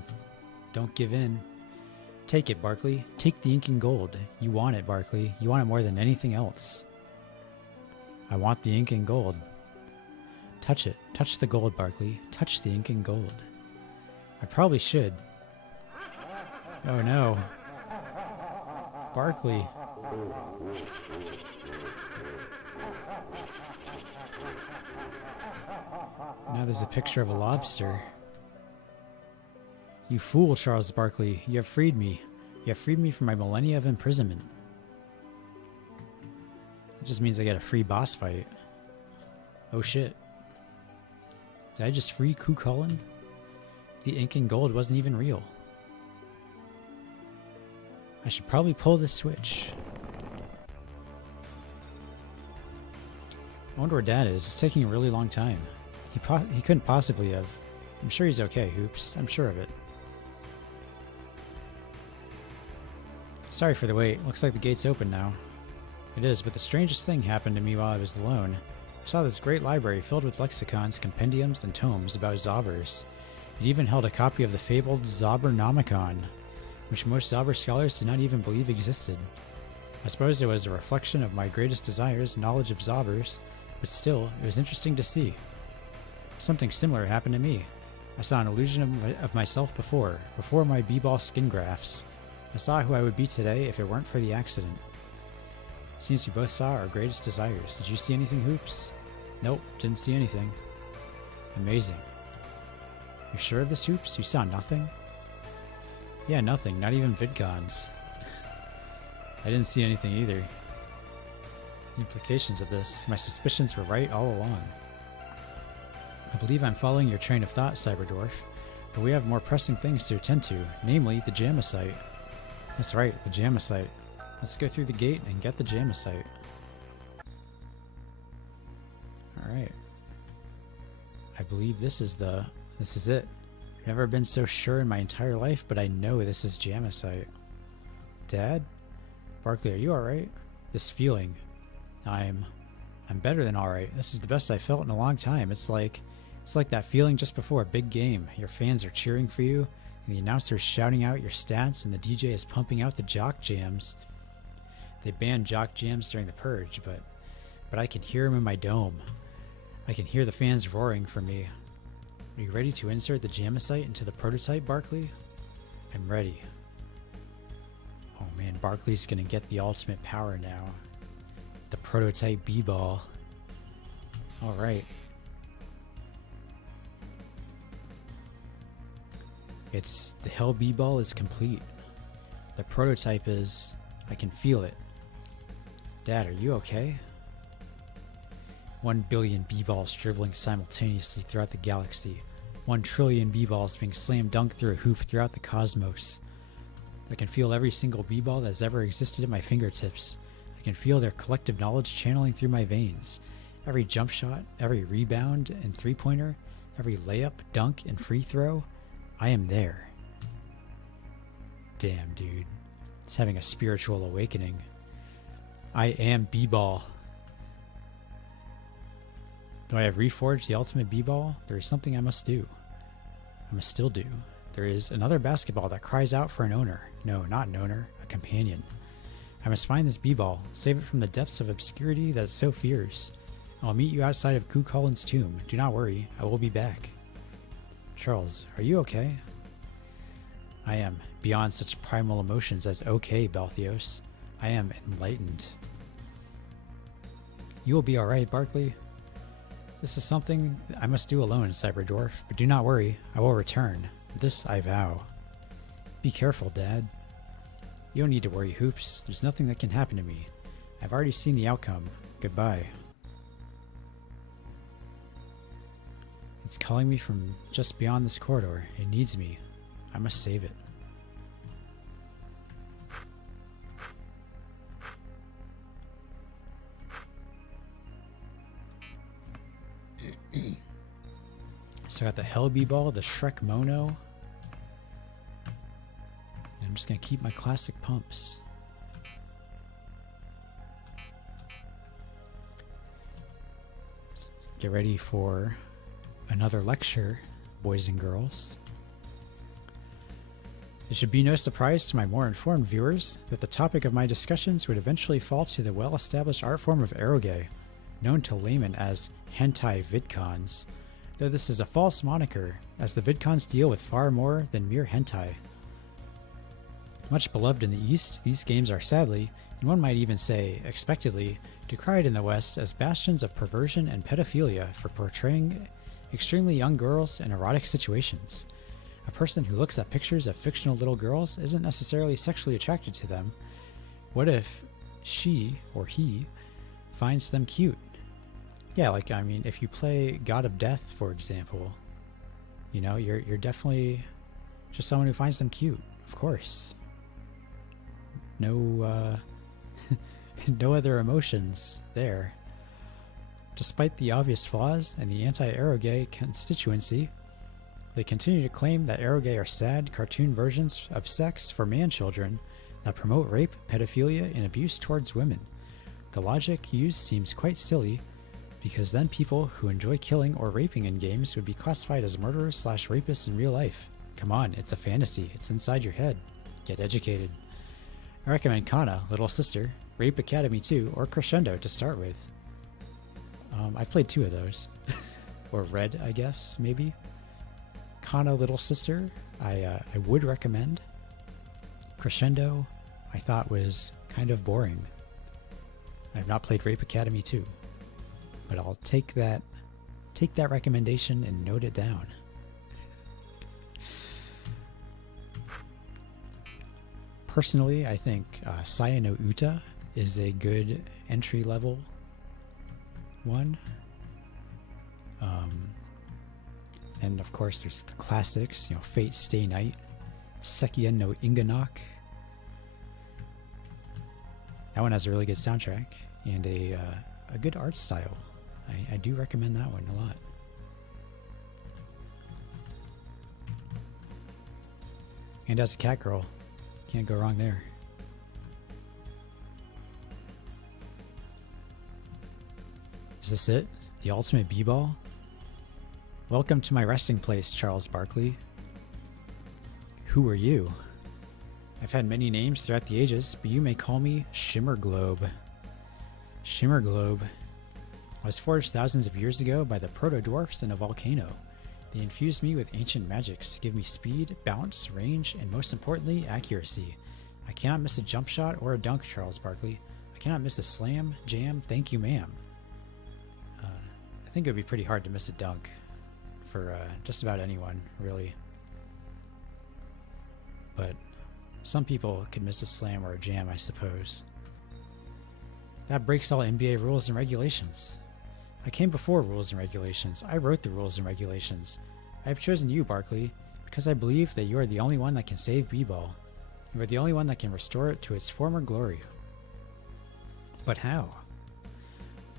Don't give in. Take it, Barkley. Take the ink and gold. You want it, Barkley. You want it more than anything else. I want the ink and gold. Touch it. Touch the gold, Barkley. Touch the ink and gold. I probably should. Oh no. Barkley. Now there's a picture of a lobster. You fool, Charles Barkley. You have freed me. You have freed me from my millennia of imprisonment. It just means I get a free boss fight. Oh shit. Did I just free Ku Cullen? The ink and gold wasn't even real. I should probably pull this switch. I wonder where Dad is. It's taking a really long time. He couldn't possibly have. I'm sure he's okay, Hoopz. I'm sure of it. Sorry for the wait. Looks like the gate's open now. It is, but the strangest thing happened to me while I was alone. I saw this great library filled with lexicons, compendiums, and tomes about Zobbers. It even held a copy of the fabled Zobbernomicon, which most Zobber scholars did not even believe existed. I suppose it was a reflection of my greatest desires, knowledge of Zobbers, but still, it was interesting to see. Something similar happened to me. I saw an illusion of myself before my b-ball skin grafts. I saw who I would be today if it weren't for the accident. Seems we both saw our greatest desires. Did you see anything, Hoopz? Nope, didn't see anything. Amazing. You sure of this, Hoopz? You saw nothing? Yeah, nothing. Not even VidCons. I didn't see anything either. The implications of this. My suspicions were right all along. I believe I'm following your train of thought, Cyberdwarf, but we have more pressing things to attend to, namely the Jamicite. That's right, the Jamicite. Let's go through the gate and get the Jamicite. Alright. I believe this is it. I've never been so sure in my entire life, but I know this is Jamicite. Dad? Barkley, are you alright? This feeling. I'm better than alright. This is the best I've felt in a long time. It's like that feeling just before a big game. Your fans are cheering for you, and the announcer's shouting out your stats, and the DJ is pumping out the jock jams. They banned jock jams during the purge, but I can hear them in my dome. I can hear the fans roaring for me. Are you ready to insert the Jamicite into the prototype, Barkley? I'm ready. Oh man, Barkley's gonna get the ultimate power now. The prototype B-ball. Alright. The Hell B-ball is complete. The prototype is... I can feel it. Dad, are you okay? 1 billion B-balls dribbling simultaneously throughout the galaxy. 1 trillion B-balls being slam dunked through a hoop throughout the cosmos. I can feel every single B-ball that has ever existed at my fingertips. I can feel their collective knowledge channeling through my veins. Every jump shot, every rebound and three-pointer, every layup, dunk, and free throw, I am there. Damn, dude. It's having a spiritual awakening. I am B-ball. Though I have reforged the ultimate B-ball, there is something I must do. I must still do. There is another basketball that cries out for an owner. No, not an owner, a companion. I must find this B-ball, save it from the depths of obscurity that it so fears. I'll meet you outside of Ku Cullen's tomb. Do not worry, I will be back. Charles, are you okay? I am, beyond such primal emotions as okay, Balthios. I am enlightened. You will be alright, Barkley. This is something I must do alone, Cyberdwarf, but do not worry, I will return. This I vow. Be careful, Dad. You don't need to worry, Hoopz. There's nothing that can happen to me. I've already seen the outcome. Goodbye. It's calling me from just beyond this corridor. It needs me. I must save it. So I got the Hell B-Ball, the Shrek Mono. And I'm just going to keep my classic pumps. Get ready for another lecture, boys and girls. It should be no surprise to my more informed viewers that the topic of my discussions would eventually fall to the well-established art form of eroge, known to laymen as hentai vidcons, though this is a false moniker, as the vidcons deal with far more than mere hentai. Much beloved in the East, these games are sadly, and one might even say expectedly, decried in the West as bastions of perversion and pedophilia for portraying extremely young girls in erotic situations. A person who looks at pictures of fictional little girls isn't necessarily sexually attracted to them. What if she or he finds them cute? Yeah, like, I mean, if you play God of Death, for example, you know, you're definitely just someone who finds them cute, of course. No, no other emotions there. Despite the obvious flaws in the anti-eroge constituency, they continue to claim that eroge are sad, cartoon versions of sex for man-children that promote rape, pedophilia, and abuse towards women. The logic used seems quite silly, because then people who enjoy killing or raping in games would be classified as murderers/rapists in real life. Come on, it's a fantasy. It's inside your head. Get educated. I recommend Kana, Little Sister, Rape Academy 2, or Crescendo to start with. I've played 2 of those. Or Red, I guess, maybe. Kana, Little Sister, I would recommend. Crescendo, I thought was kind of boring. I've not played Rape Academy 2, but I'll take that recommendation and note it down. Personally, I think Saya no Uta is a good entry-level one. And of course, there's the classics, you know, Fate Stay Night, Sekien no Inganak. That one has a really good soundtrack and a good art style. I do recommend that one a lot. And as a cat girl, can't go wrong there. Is this it? The ultimate b-ball? Welcome to my resting place, Charles Barkley. Who are you? I've had many names throughout the ages, but you may call me Shimmer Globe. Shimmer Globe. I was forged thousands of years ago by the proto-dwarfs in a volcano. They infused me with ancient magics to give me speed, bounce, range, and most importantly, accuracy. I cannot miss a jump shot or a dunk, Charles Barkley. I cannot miss a slam, jam, thank you, ma'am. I think it would be pretty hard to miss a dunk for just about anyone, really. But some people could miss a slam or a jam, I suppose. That breaks all NBA rules and regulations. I came before rules and regulations. I wrote the rules and regulations. I have chosen you, Barkley, because I believe that you are the only one that can save b-ball. You are the only one that can restore it to its former glory. But how?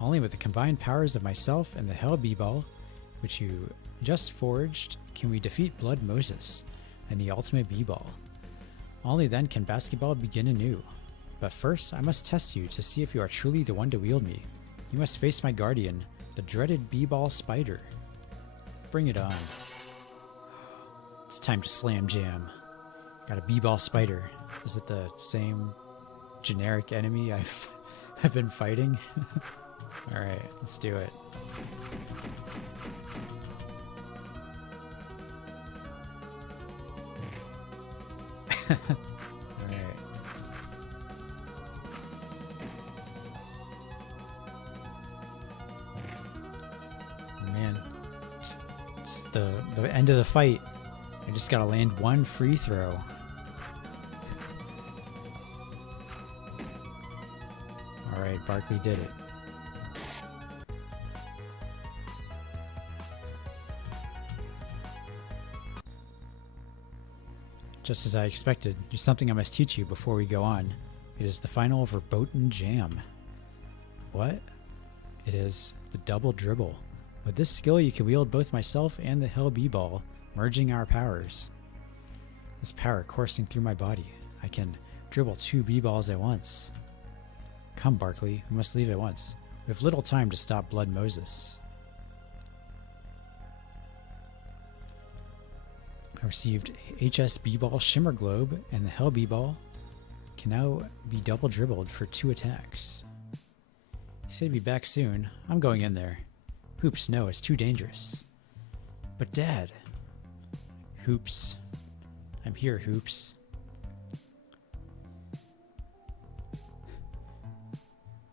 Only with the combined powers of myself and the Hell b-ball, which you just forged, can we defeat Blood Moses and the ultimate b-ball. Only then can basketball begin anew. But first, I must test you to see if you are truly the one to wield me. You must face my guardian, the dreaded b-ball spider. Bring it on. It's time to slam jam. Got a b-ball spider. Is it the same generic enemy I've been fighting? Alright, let's do it. Alright. Man, it's the end of the fight. I just gotta land one free throw. Alright, Barkley did it. Just as I expected, there's something I must teach you before we go on. It is the final verboten jam. What? It is the double dribble, With this skill, you can wield both myself and the Hell B-Ball, merging our powers. This power coursing through my body. I can dribble 2 B-Balls at once. Come, Barkley, we must leave at once. We have little time to stop Blood Moses. I received HS B-Ball Shimmer Globe, and the Hell B-Ball can now be double dribbled for 2 attacks. He said he'd be back soon. I'm going in there. Hoopz, no, it's too dangerous. But Dad. Hoopz. I'm here, Hoopz.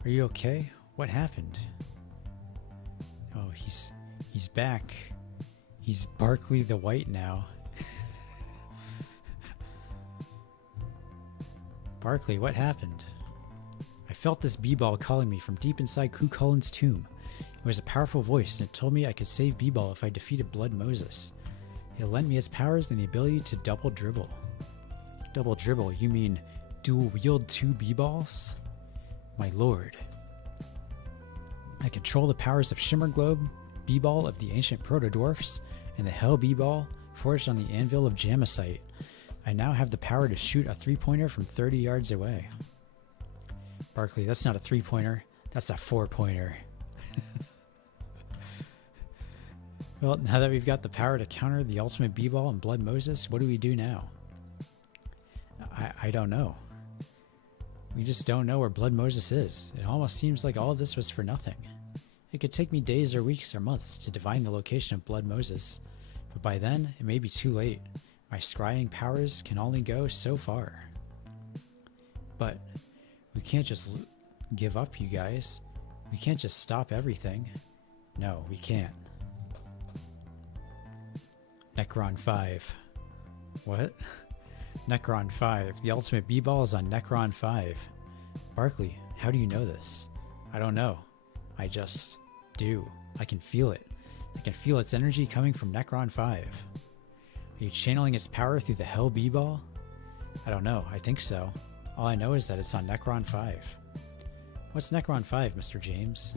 Are you okay? What happened? Oh, he's back. He's Barkley the White now. Barkley, what happened? I felt this B-Ball calling me from deep inside Cuchulain's tomb. It was a powerful voice, and it told me I could save B-Ball if I defeated Blood Moses. It lent me its powers and the ability to double dribble. Double dribble? You mean dual wield 2 B-Balls? My lord. I control the powers of Shimmer Globe, B-Ball of the ancient Proto-Dwarfs, and the Hell B-Ball forged on the anvil of Jamassite. I now have the power to shoot a 3-pointer from 30 yards away. Barkley, that's not a 3-pointer. That's a 4-pointer. Well, now that we've got the power to counter the ultimate B-Ball and Blood Moses, what do we do now? I don't know. We just don't know where Blood Moses is. It almost seems like all of this was for nothing. It could take me days or weeks or months to divine the location of Blood Moses, but by then, it may be too late. My scrying powers can only go so far. But we can't just give up, you guys. We can't just stop everything. No, we can't. Necron 5. What? Necron 5. The ultimate B-Ball is on Necron 5. Barkley, how do you know this? I don't know. I just do. I can feel it. I can feel its energy coming from Necron 5. Are you channeling its power through the Hell B-Ball? I don't know. I think so. All I know is that it's on Necron 5. What's Necron 5, Mr. James?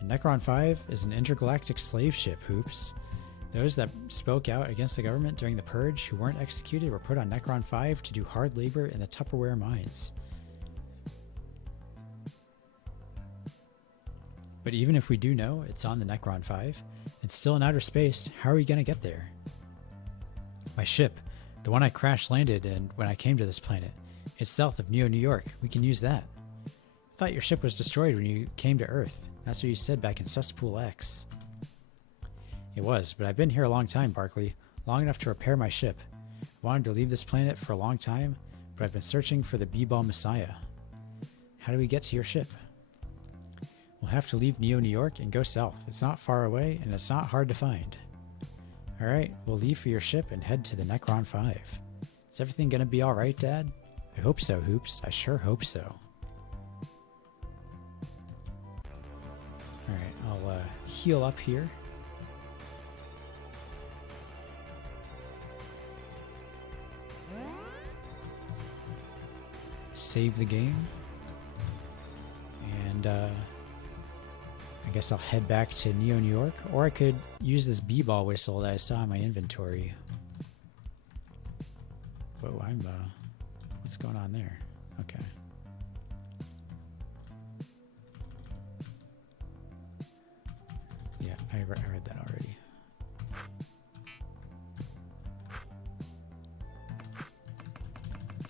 The Necron 5 is an intergalactic slave ship, Hoopz. Those that spoke out against the government during the Purge who weren't executed were put on Necron 5 to do hard labor in the Tupperware mines. But even if we do know it's on the Necron 5, it's still in outer space. How are we going to get there? My ship, the one I crash-landed in when I came to this planet, it's south of New York. We can use that. I thought your ship was destroyed when you came to Earth. That's what you said back in Cesspool X. It was, but I've been here a long time, Barkley. Long enough to repair my ship. I wanted to leave this planet for a long time, but I've been searching for the B-Ball Messiah. How do we get to your ship? We'll have to leave New York and go south. It's not far away, and it's not hard to find. Alright, we'll leave for your ship and head to the Necron 5. Is everything gonna be alright, Dad? I hope so, Hoopz. I sure hope so. Alright, I'll heal up here. Save the game. And I guess I'll head back to New York, or I could use this B-Ball whistle that I saw in my inventory. Whoa, what's going on there? Okay. Yeah, I read that already.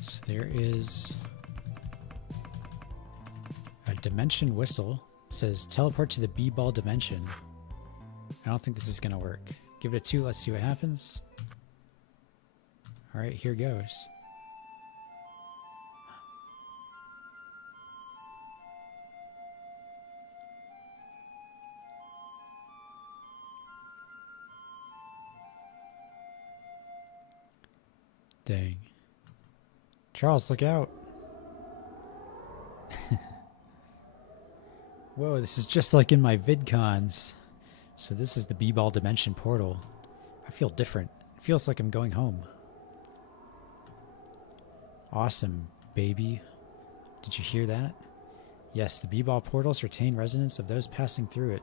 So there is a dimension whistle. It says teleport to the B-Ball dimension. I don't think this is going to work. Give it a 2. Let's see what happens. Alright, here goes. Dang. Charles, look out. Whoa, this is just like in my VidCons. So this is the B-Ball Dimension portal. I feel different. It feels like I'm going home. Awesome, baby. Did you hear that? Yes, the B-Ball portals retain resonance of those passing through it.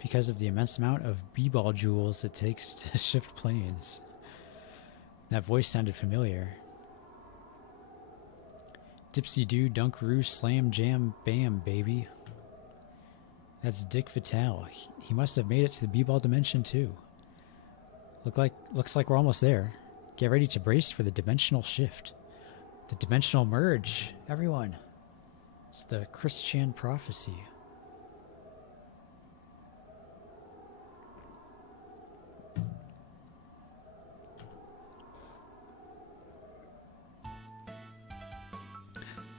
because of the immense amount of b-ball jewels it takes to shift planes. That voice sounded familiar. Dipsy-doo, dunkaroo, slam, jam, bam, baby. That's Dick Vitale. He must have made it to the b-ball dimension too. Looks like we're almost there. Get ready to brace for the dimensional shift. The dimensional merge, everyone. It's the Christian prophecy.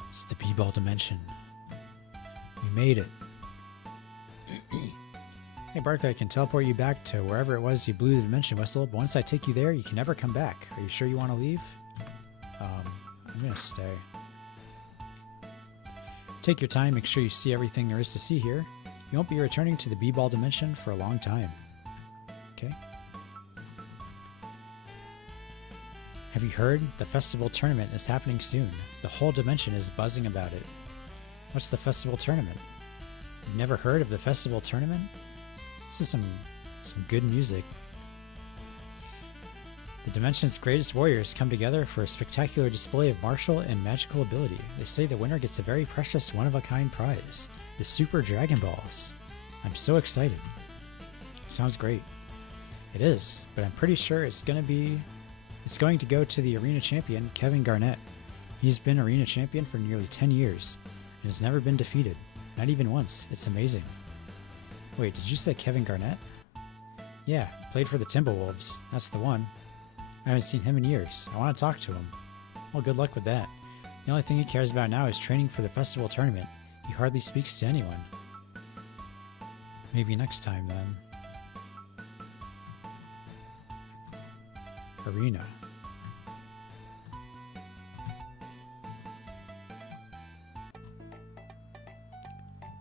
It's the b-ball dimension. We made it. Hey Barkley, I can teleport you back to wherever it was you blew the dimension whistle, but once I take you there, you can never come back. Are you sure you want to leave? I'm gonna stay. Take your time, make sure you see everything there is to see here. You won't be returning to the b-ball dimension for a long time. Okay? Have you heard? The festival tournament is happening soon. The whole dimension is buzzing about it. What's the festival tournament? You've never heard of the festival tournament? This is some good music. The dimension's greatest warriors come together for a spectacular display of martial and magical ability. They say the winner gets a very precious one-of-a-kind prize, the Super Dragon Balls. I'm so excited. Sounds great. It is, but I'm pretty sure it's going to go to the arena champion, Kevin Garnett. He's been arena champion for nearly 10 years and has never been defeated. Not even once. It's amazing. Wait, did you say Kevin Garnett? Yeah, played for the Timberwolves. That's the one. I haven't seen him in years. I want to talk to him. Well, good luck with that. The only thing he cares about now is training for the festival tournament. He hardly speaks to anyone. Maybe next time, then. Arena.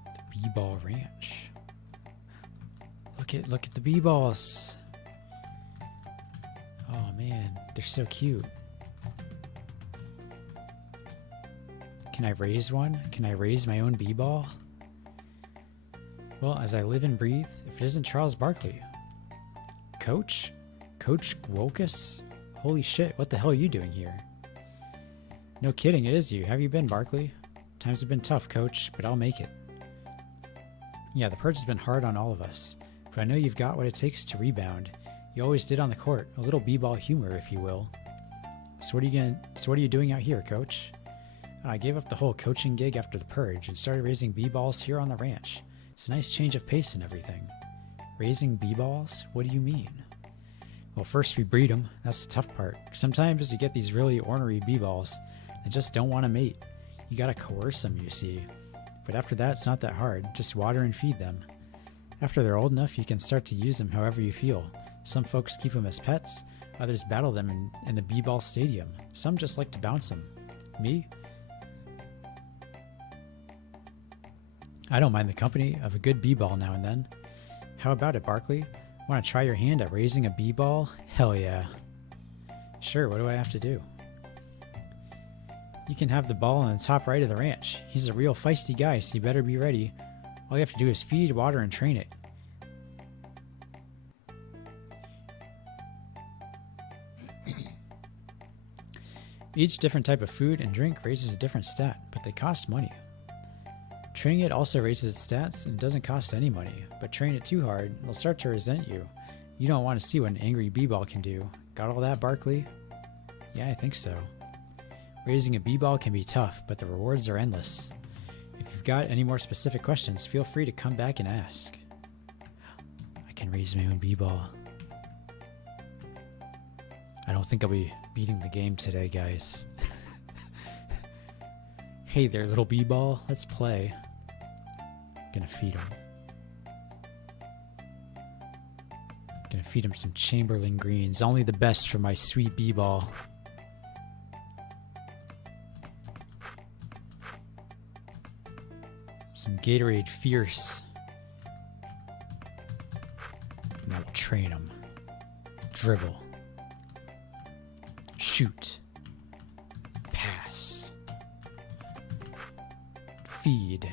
The B-Ball Ranch. Look at the B-Balls. Oh man, they're so cute. Can I raise one? Can I raise my own B-Ball? Well, as I live and breathe, if it isn't Charles Barkley. Coach? Coach Gwolkus? Holy shit, what the hell are you doing here? No kidding, it is you. How have you been, Barkley? Times have been tough, Coach, but I'll make it. Yeah, the purge has been hard on all of us, but I know you've got what it takes to rebound. You always did on the court, a little b-ball humor, if you will. So what are you doing out here, Coach? I gave up the whole coaching gig after the purge and started raising b-balls here on the ranch. It's a nice change of pace and everything. Raising b-balls? What do you mean? Well, first we breed them. That's the tough part. Sometimes you get these really ornery b-balls that just don't want to mate. You gotta coerce them, you see. But after that, it's not that hard. Just water and feed them. After they're old enough, you can start to use them however you feel. Some folks keep them as pets, others battle them in the b-ball stadium. Some just like to bounce them. Me? I don't mind the company of a good b-ball now and then. How about it, Barkley? Want to try your hand at raising a b-ball? Hell yeah. Sure, what do I have to do? You can have the ball in the top right of the ranch. He's a real feisty guy, so you better be ready. All you have to do is feed, water, and train it. Each different type of food and drink raises a different stat, but they cost money. Training it also raises its stats and doesn't cost any money, but train it too hard, it'll start to resent you. You don't want to see what an angry b-ball can do. Got all that, Barkley? Yeah, I think so. Raising a b-ball can be tough, but the rewards are endless. If you've got any more specific questions, feel free to come back and ask. I can raise my own b-ball. I don't think I'll be beating the game today, guys. Hey there, little b-ball. Let's play. Gonna feed him. Gonna feed him some Chamberlain greens. Only the best for my sweet b-ball. Some Gatorade Fierce. Now we'll train him. Dribble. Shoot. Pass. Feed.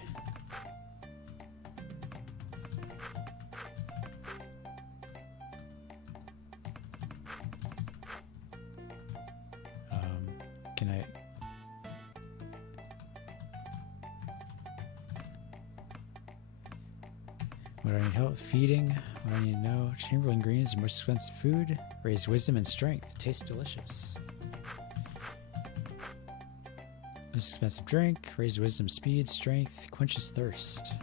Can I... What do I need help? Feeding. What do I need to know? Chamberlain greens are most expensive food. Raise wisdom and strength. Tastes delicious. Most expensive drink. Raise wisdom, speed, strength. Quenches thirst.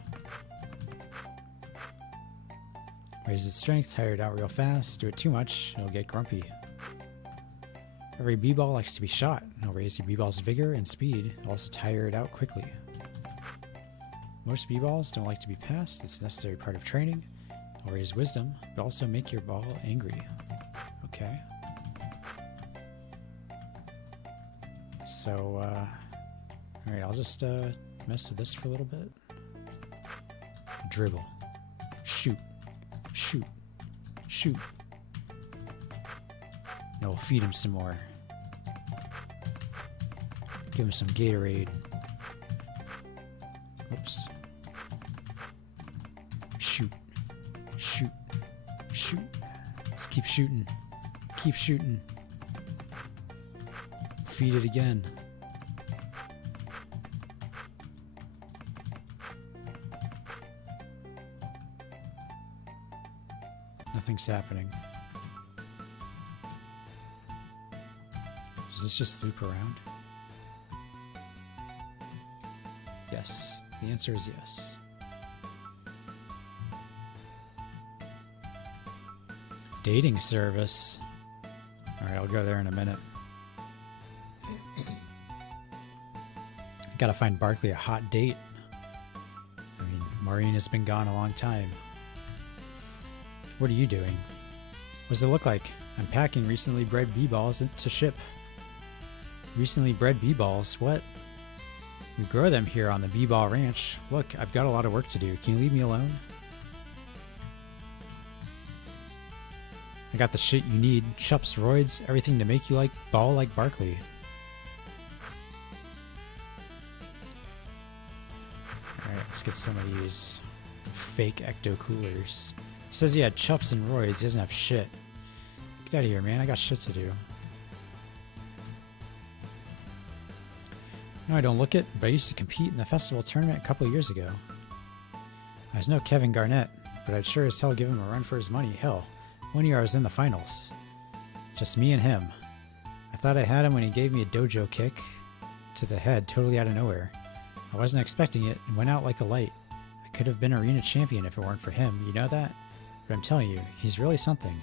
Raises strength. Tire it out real fast. Do it too much, it'll get grumpy. Every b-ball likes to be shot. It'll raise your b-ball's vigor and speed. It'll also tire it out quickly. Most b-balls don't like to be passed. It's a necessary part of training. It'll raise wisdom, but also make your ball angry. Okay. So, alright, I'll just mess with this for a little bit. Dribble. Shoot. Shoot. Shoot. No, we'll feed him some more. Give him some Gatorade. Oops. Shoot. Shoot. Shoot. Just keep shooting. Keep shooting. Feed it again. Nothing's happening. Does this just loop around? Yes. The answer is yes. Dating service. Alright, I'll go there in a minute. Gotta find Barkley a hot date. I mean, Maureen has been gone a long time. What are you doing? What does it look like? I'm packing recently bred bee-balls to ship. Recently bred bee-balls? What? We grow them here on the bee-ball ranch. Look, I've got a lot of work to do. Can you leave me alone? I got the shit you need. Chups, roids, everything to make you like ball like Barkley. Alright, let's get some of these fake ecto coolers. He says he had chups and roids. He doesn't have shit. Get out of here, man. I got shit to do. No, I don't look it, but I used to compete in the festival tournament a couple years ago. I was no Kevin Garnett, but I'd sure as hell give him a run for his money. Hell, one year I was in the finals. Just me and him. I thought I had him when he gave me a dojo kick to the head totally out of nowhere. I wasn't expecting it and went out like a light. I could have been arena champion if it weren't for him, you know that? But I'm telling you, he's really something.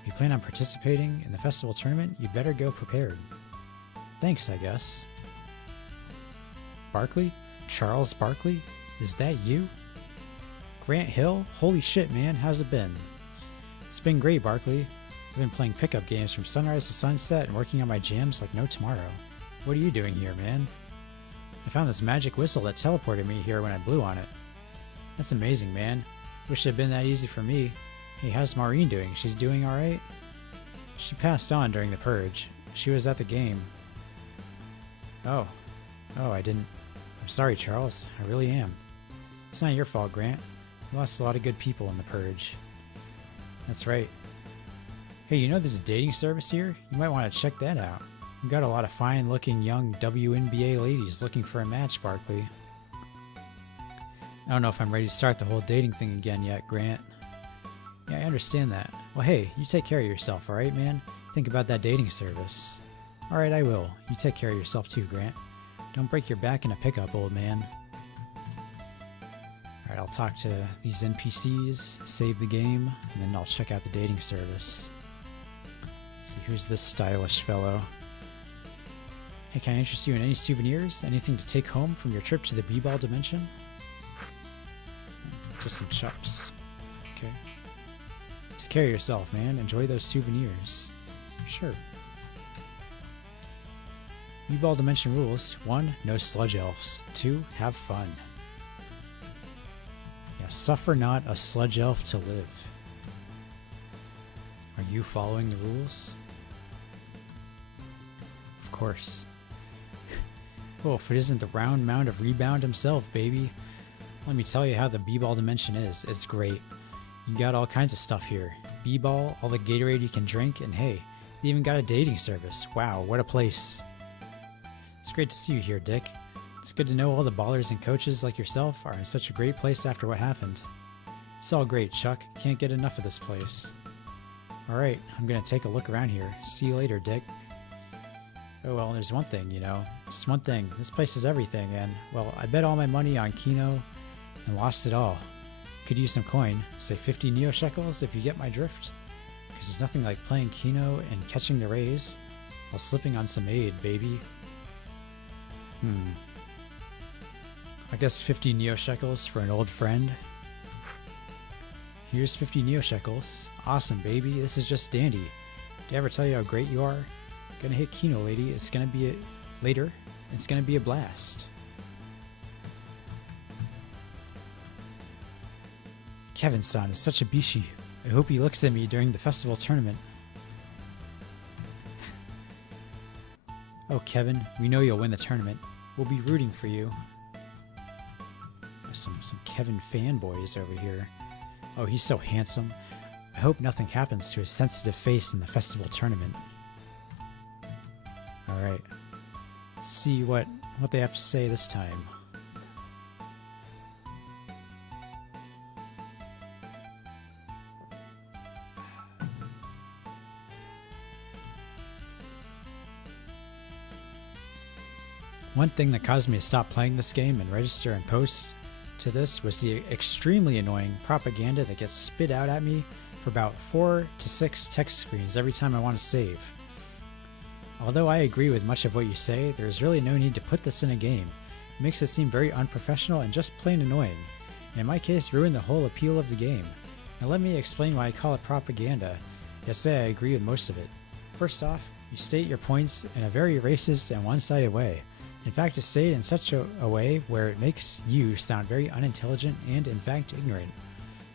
If you plan on participating in the festival tournament, you better go prepared. Thanks, I guess. Barkley? Charles Barkley? Is that you? Grant Hill? Holy shit, man, how's it been? It's been great, Barkley. I've been playing pickup games from sunrise to sunset and working on my jams like no tomorrow. What are you doing here, man? I found this magic whistle that teleported me here when I blew on it. That's amazing, man. Wish it had been that easy for me. Hey, how's Maureen doing? She's doing alright? She passed on during the purge. She was at the game. Oh, I didn't. I'm sorry, Charles. I really am. It's not your fault, Grant. We lost a lot of good people in the purge. That's right. Hey, you know there's a dating service here? You might want to check that out. We've got a lot of fine-looking young WNBA ladies looking for a match, Barkley. I don't know if I'm ready to start the whole dating thing again yet, Grant. Yeah, I understand that. Well, hey, you take care of yourself, alright, man? Think about that dating service. Alright, I will. You take care of yourself too, Grant. Don't break your back in a pickup, old man. Alright, I'll talk to these NPCs, save the game, and then I'll check out the dating service. See, who's this stylish fellow? Hey, can I interest you in any souvenirs? Anything to take home from your trip to the B-ball dimension? Just some chups. Okay. Take care of yourself, man. Enjoy those souvenirs. Sure. B-ball dimension rules. 1. No sludge elves. 2. Have fun. Yeah, suffer not a sludge elf to live. Are you following the rules? Of course. Oh, if it isn't the round mound of Rebound himself, baby. Let me tell you how the B-ball dimension is. It's great. You got all kinds of stuff here. B-ball, all the Gatorade you can drink, and hey, they even got a dating service. Wow, what a place. It's great to see you here, Dick. It's good to know all the ballers and coaches like yourself are in such a great place after what happened. It's all great, Chuck. Can't get enough of this place. Alright, I'm gonna take a look around here. See you later, Dick. Oh well, there's one thing, you know. Just one thing. This place is everything, and, well, I bet all my money on Kino and lost it all. Could use some coin, say 50 Neo Shekels if you get my drift. Because there's nothing like playing Kino and catching the rays while slipping on some aid, baby. I guess 50 Neo Shekels for an old friend. Here's 50 Neo Shekels. Awesome, baby. This is just dandy. Did I ever tell you how great you are? Gonna hit Kino, lady. It's gonna be later. It's gonna be a blast. Kevin-san is such a bishi. I hope he looks at me during the festival tournament. Oh, Kevin, we know you'll win the tournament. We'll be rooting for you. There's some Kevin fanboys over here. Oh, he's so handsome. I hope nothing happens to his sensitive face in the festival tournament. Alright. Let's see what they have to say this time. One thing that caused me to stop playing this game and register and post to this was the extremely annoying propaganda that gets spit out at me for about 4 to 6 text screens every time I want to save. Although I agree with much of what you say, there is really no need to put this in a game. It makes it seem very unprofessional and just plain annoying, and in my case ruin the whole appeal of the game. Now let me explain why I call it propaganda, yet say I agree with most of it. First off, you state your points in a very racist and one-sided way. In fact, it's stated in such a way where it makes you sound very unintelligent and, in fact, ignorant.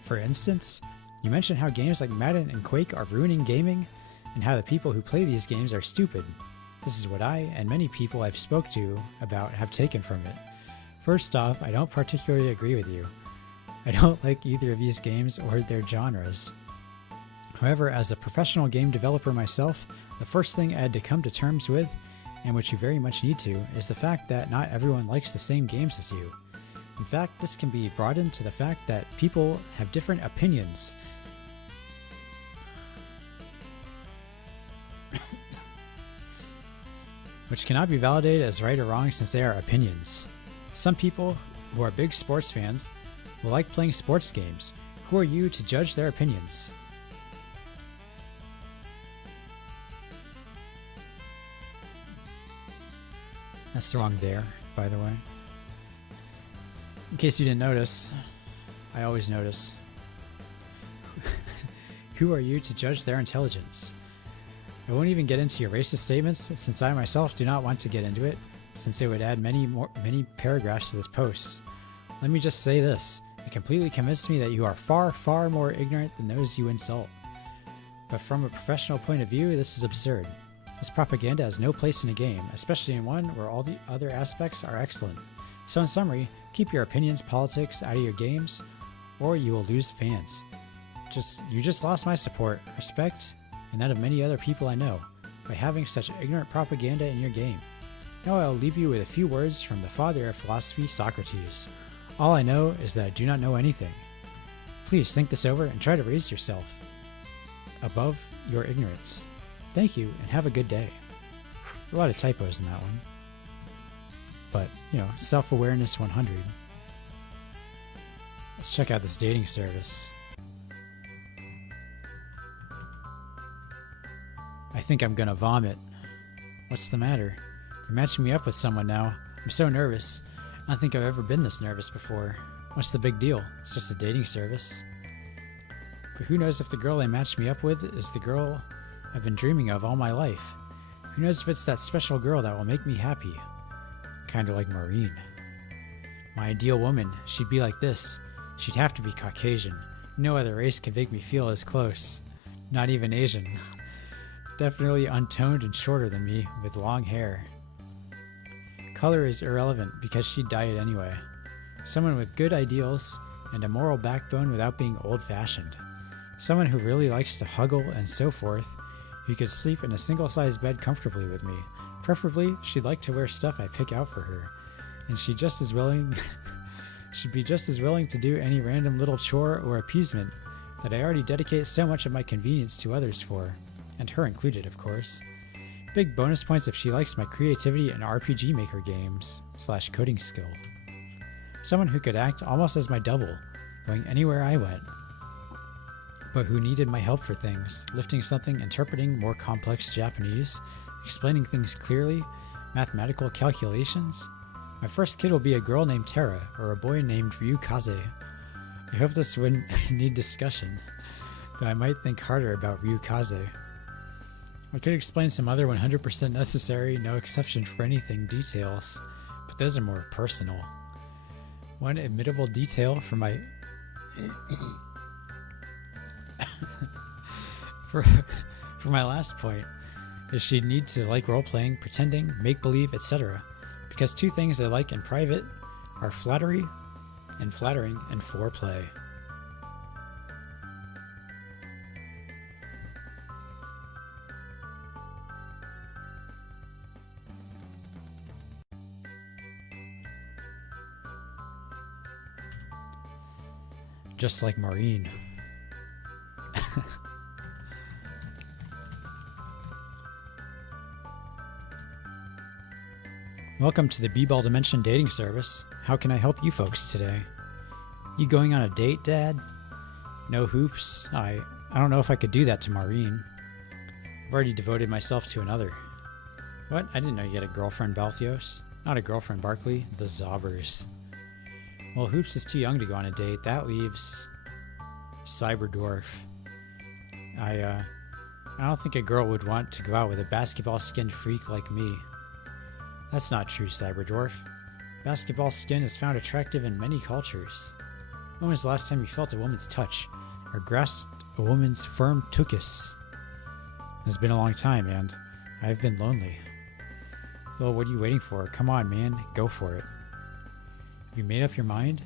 For instance, you mention how games like Madden and Quake are ruining gaming, and how the people who play these games are stupid. This is what I and many people I've spoke to about have taken from it. First off, I don't particularly agree with you. I don't like either of these games or their genres. However, as a professional game developer myself, the first thing I had to come to terms with, and which you very much need to, is the fact that not everyone likes the same games as you. In fact, this can be broadened to the fact that people have different opinions. Which cannot be validated as right or wrong since they are opinions. Some people who are big sports fans will like playing sports games. Who are you to judge their opinions? That's the wrong there, by the way. In case you didn't notice, I always notice. Who are you to judge their intelligence? I won't even get into your racist statements, since I myself do not want to get into it, since it would add many paragraphs to this post. Let me just say this. It completely convinced me that you are far, far more ignorant than those you insult. But from a professional point of view, this is absurd. This propaganda has no place in a game, especially in one where all the other aspects are excellent. So in summary, keep your opinions, politics out of your games, or you will lose fans. You just lost my support, respect, and that of many other people I know, by having such ignorant propaganda in your game. Now I'll leave you with a few words from the father of philosophy, Socrates. All I know is that I do not know anything. Please think this over and try to raise yourself above your ignorance. Thank you, and have a good day. A lot of typos in that one. But, you know, self-awareness 100. Let's check out this dating service. I think I'm gonna vomit. What's the matter? They're matching me up with someone now. I'm so nervous. I don't think I've ever been this nervous before. What's the big deal? It's just a dating service. But who knows if the girl they matched me up with is the girl I've been dreaming of all my life. Who knows if it's that special girl that will make me happy. Kinda like Maureen. My ideal woman, she'd be like this. She'd have to be Caucasian. No other race could make me feel as close. Not even Asian. Definitely untoned and shorter than me, with long hair. Color is irrelevant because she'd dye it anyway. Someone with good ideals and a moral backbone without being old-fashioned. Someone who really likes to huggle and so forth, who could sleep in a single-sized bed comfortably with me, Preferably, she'd like to wear stuff I pick out for her, and she'd be just as willing to do any random little chore or appeasement that I already dedicate so much of my convenience to others for, and her included, of course. Big bonus points if she likes my creativity and RPG Maker games / coding skill. Someone who could act almost as my double, going anywhere I went, but who needed my help for things, lifting something, interpreting more complex Japanese, explaining things clearly, mathematical calculations. My first kid will be a girl named Tara or a boy named Ryukaze. I hope this wouldn't need discussion, though I might think harder about Ryukaze. I could explain some other 100% necessary, no exception for anything details, but those are more personal. One admittable detail for my for my last point is she'd need to like role-playing, pretending, make-believe, etc. Because two things I like in private are flattery and flattering and foreplay. Just like Maureen. Welcome to the B-Ball Dimension dating service. How can I help you folks today? You going on a date, Dad? No Hoopz? I don't know if I could do that to Maureen. I've already devoted myself to another. What? I didn't know you had a girlfriend, Balthios. Not a girlfriend, Barkley. The Zobbers. Well, Hoopz is too young to go on a date. That leaves Cyberdwarf. I don't think a girl would want to go out with a basketball-skinned freak like me. That's not true, Cyberdwarf. Basketball skin is found attractive in many cultures. When was the last time you felt a woman's touch or grasped a woman's firm tuchus? It's been a long time, and I've been lonely. Well, what are you waiting for? Come on, man. Go for it. Have you made up your mind?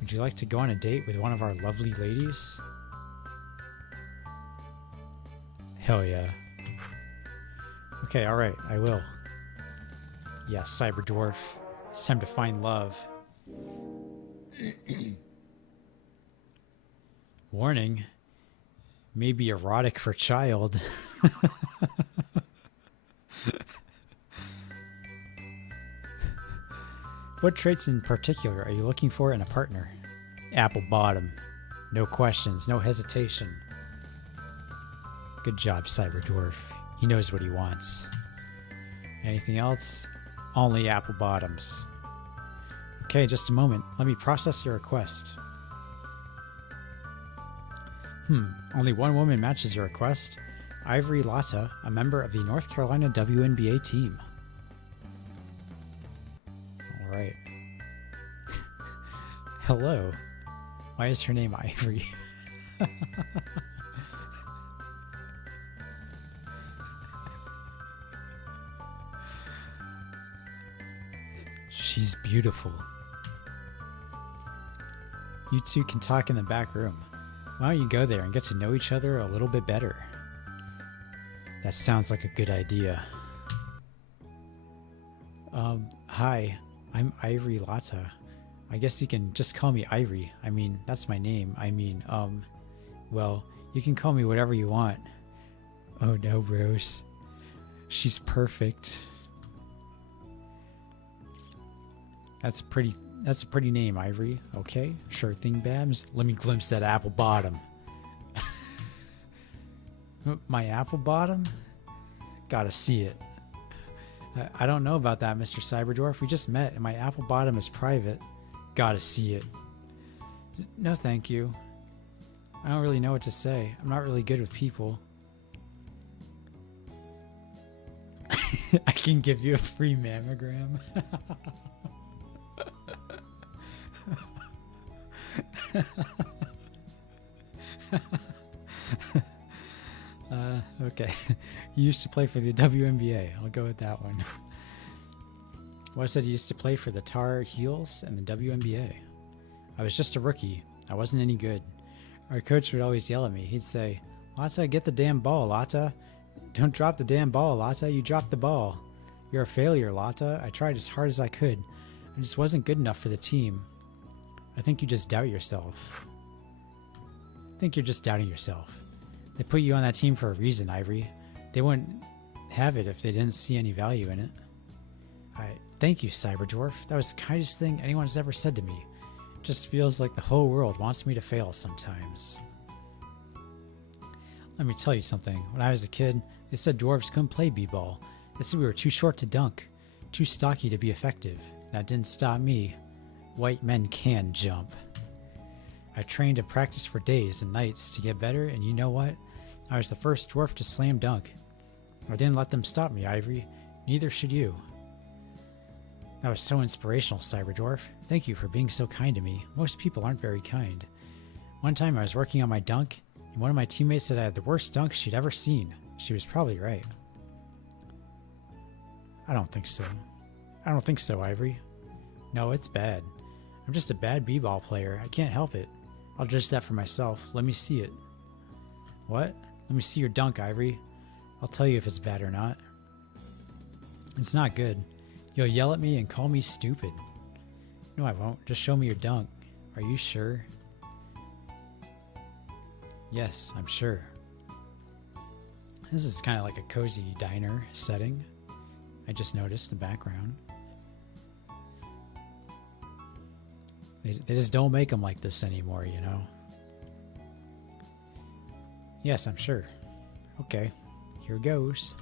Would you like to go on a date with one of our lovely ladies? Hell yeah. Okay, alright, I will. Yes, Cyberdwarf. It's time to find love. Warning. May be erotic for child. What traits in particular are you looking for in a partner? Apple bottom. No questions, no hesitation. Good job, Cyberdwarf. He knows what he wants. Anything else? Only apple bottoms. Okay, just a moment. Let me process your request. Only one woman matches your request. Ivory Latta, a member of the North Carolina WNBA team. Alright. Hello. Why is her name Ivory? She's beautiful. You two can talk in the back room. Why don't you go there and get to know each other a little bit better? That sounds like a good idea. Hi, I'm Ivory Latta. I guess you can just call me Ivory. I mean, that's my name. Well, you can call me whatever you want. Oh no, bros. She's perfect. That's a pretty name, Ivory. Okay, sure thing, Babs. Let me glimpse that apple bottom. My apple bottom? Gotta see it. I don't know about that, Mr. Cyberdwarf. We just met, and my apple bottom is private. Gotta see it. No, thank you. I don't really know what to say. I'm not really good with people. I can give you a free mammogram. Okay. You used to play for the WNBA. I'll go with that one. Well, I said you used to play for the Tar Heels and the WNBA. I was just a rookie. I wasn't any good. Our coach would always yell at me. He'd say, Latta, get the damn ball, Latta. Don't drop the damn ball, Latta. You dropped the ball. You're a failure, Lotta. I tried as hard as I could. I just wasn't good enough for the team. I think you just doubt yourself. I think you're just doubting yourself. They put you on that team for a reason, Ivory. They wouldn't have it if they didn't see any value in it. Thank you, Cyberdwarf. That was the kindest thing anyone has ever said to me. It just feels like the whole world wants me to fail sometimes. Let me tell you something. When I was a kid, they said dwarves couldn't play b-ball. They said we were too short to dunk, too stocky to be effective. That didn't stop me. White men can jump. I trained and practiced for days and nights to get better, and you know what? I was the first dwarf to slam dunk. I didn't let them stop me, Ivory. Neither should you. That was so inspirational, Cyberdwarf. Thank you for being so kind to me. Most people aren't very kind. One time I was working on my dunk, and one of my teammates said I had the worst dunk she'd ever seen. She was probably right. I don't think so. I don't think so, Ivory. No, it's bad. I'm just a bad b-ball player. I can't help it. I'll judge that for myself. Let me see it. What? Let me see your dunk, Ivory. I'll tell you if it's bad or not. It's not good. You'll yell at me and call me stupid. No, I won't. Just show me your dunk. Are you sure? Yes, I'm sure. This is kind of like a cozy diner setting. I just noticed the background. They just don't make them like this anymore, you know? Yes, I'm sure. Okay, here goes.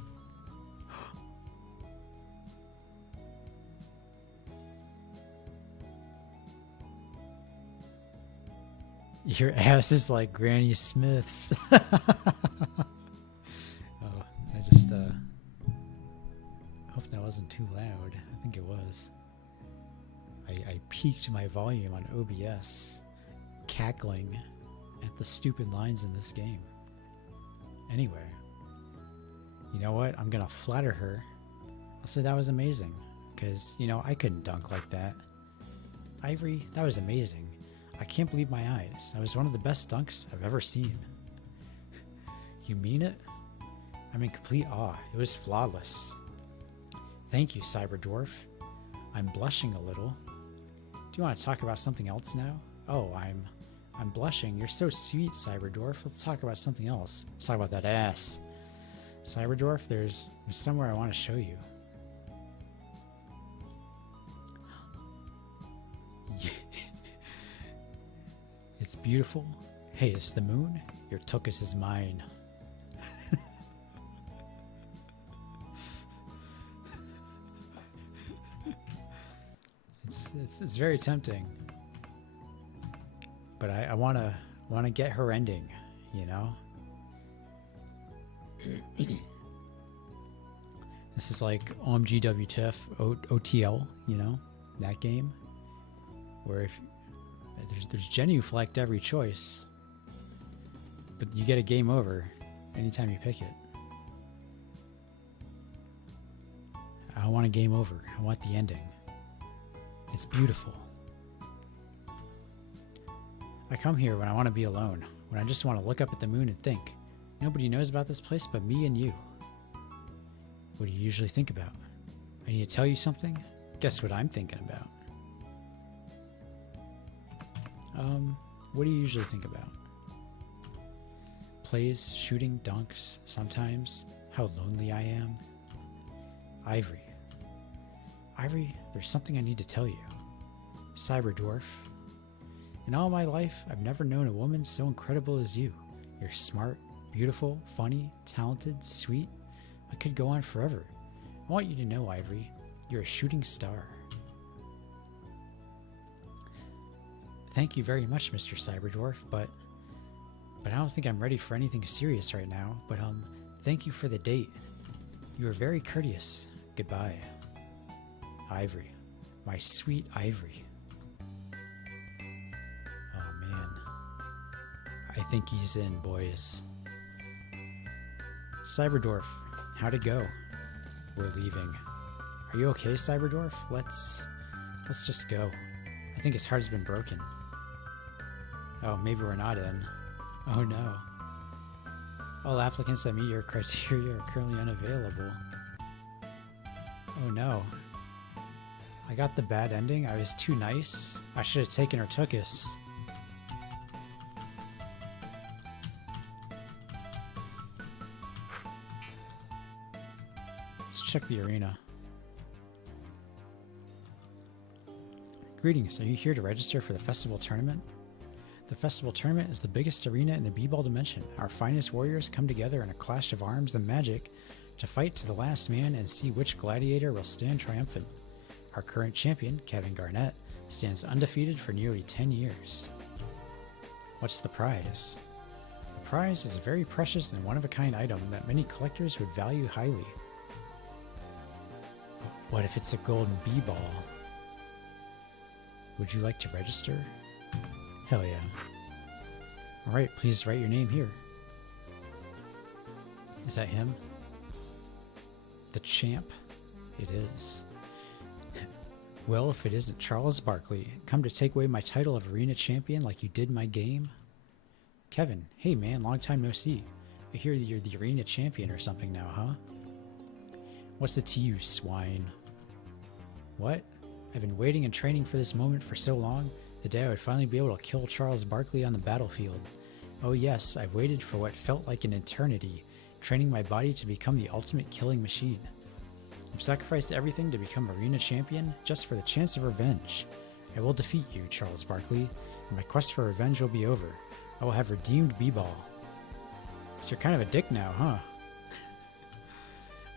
Your ass is like Granny Smith's. Oh, I just hope that wasn't too loud. I think it was. I peaked my volume on OBS, cackling at the stupid lines in this game. Anyway, you know what? I'm gonna flatter her. I'll say that was amazing, because, you know, I couldn't dunk like that. Ivory, that was amazing. I can't believe my eyes. That was one of the best dunks I've ever seen. You mean it? I'm in complete awe. It was flawless. Thank you, Cyberdwarf. I'm blushing a little. Do you want to talk about something else now? Oh, I'm blushing. You're so sweet, Cyberdwarf. Let's talk about something else. Let's talk about that ass. Cyberdwarf, there's somewhere I want to show you. It's beautiful. Hey, it's the moon. Your tuchus is mine. It's very tempting, but I wanna get her ending, you know. This is like OMG WTF OTL, you know, that game where if there's genuflect every choice, but you get a game over anytime you pick it. I want a game over. I want the ending. It's beautiful. I come here when I want to be alone, when I just want to look up at the moon and think. Nobody knows about this place but me and you. What do you usually think about? I need to tell you something? Guess what I'm thinking about? What do you usually think about? Plays, shooting, dunks, sometimes. How lonely I am. Ivory. Ivory, there's something I need to tell you. Cyberdwarf. In all my life, I've never known a woman so incredible as you. You're smart, beautiful, funny, talented, sweet. I could go on forever. I want you to know, Ivory, you're a shooting star. Thank you very much, Mr. Cyberdwarf, but I don't think I'm ready for anything serious right now. But thank you for the date. You were very courteous. Goodbye. Ivory. My sweet Ivory. Oh man. I think he's in, boys. Cyberdwarf, how'd it go? We're leaving. Are you okay, Cyberdwarf? Let's just go. I think his heart's been broken. Oh, maybe we're not in. Oh no. All applicants that meet your criteria are currently unavailable. Oh no. I got the bad ending. I was too nice. I should have taken her Tookus. Let's check the arena. Greetings, are you here to register for the festival tournament? The festival tournament is the biggest arena in the b-ball dimension. Our finest warriors come together in a clash of arms and magic to fight to the last man and see which gladiator will stand triumphant. Our current champion, Kevin Garnett, stands undefeated for nearly 10 years. What's the prize? The prize is a very precious and one-of-a-kind item that many collectors would value highly. What if it's a golden b-ball? Would you like to register? Hell yeah. Alright, please write your name here. Is that him? The champ? It is. Well, if it isn't Charles Barkley, come to take away my title of arena champion like you did my game? Kevin, hey man, long time no see. I hear you're the arena champion or something now, huh? What's the to you, swine? What? I've been waiting and training for this moment for so long, the day I would finally be able to kill Charles Barkley on the battlefield. Oh yes, I've waited for what felt like an eternity, training my body to become the ultimate killing machine. I've sacrificed everything to become arena champion just for the chance of revenge. I will defeat you, Charles Barkley, and my quest for revenge will be over. I will have redeemed b-ball. So you're kind of a dick now, huh?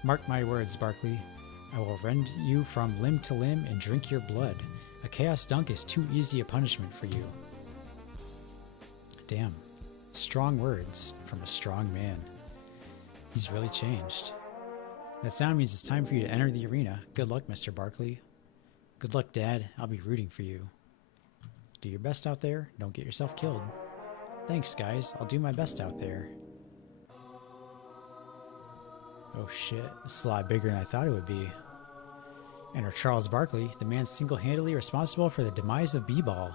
Mark my words, Barkley. I will rend you from limb to limb and drink your blood. A chaos dunk is too easy a punishment for you. Damn. Strong words from a strong man. He's really changed. That sound means it's time for you to enter the arena. Good luck, Mr. Barkley. Good luck, Dad. I'll be rooting for you. Do your best out there. Don't get yourself killed. Thanks, guys. I'll do my best out there. Oh shit, this is a lot bigger than I thought it would be. Enter Charles Barkley, the man single-handedly responsible for the demise of b-ball.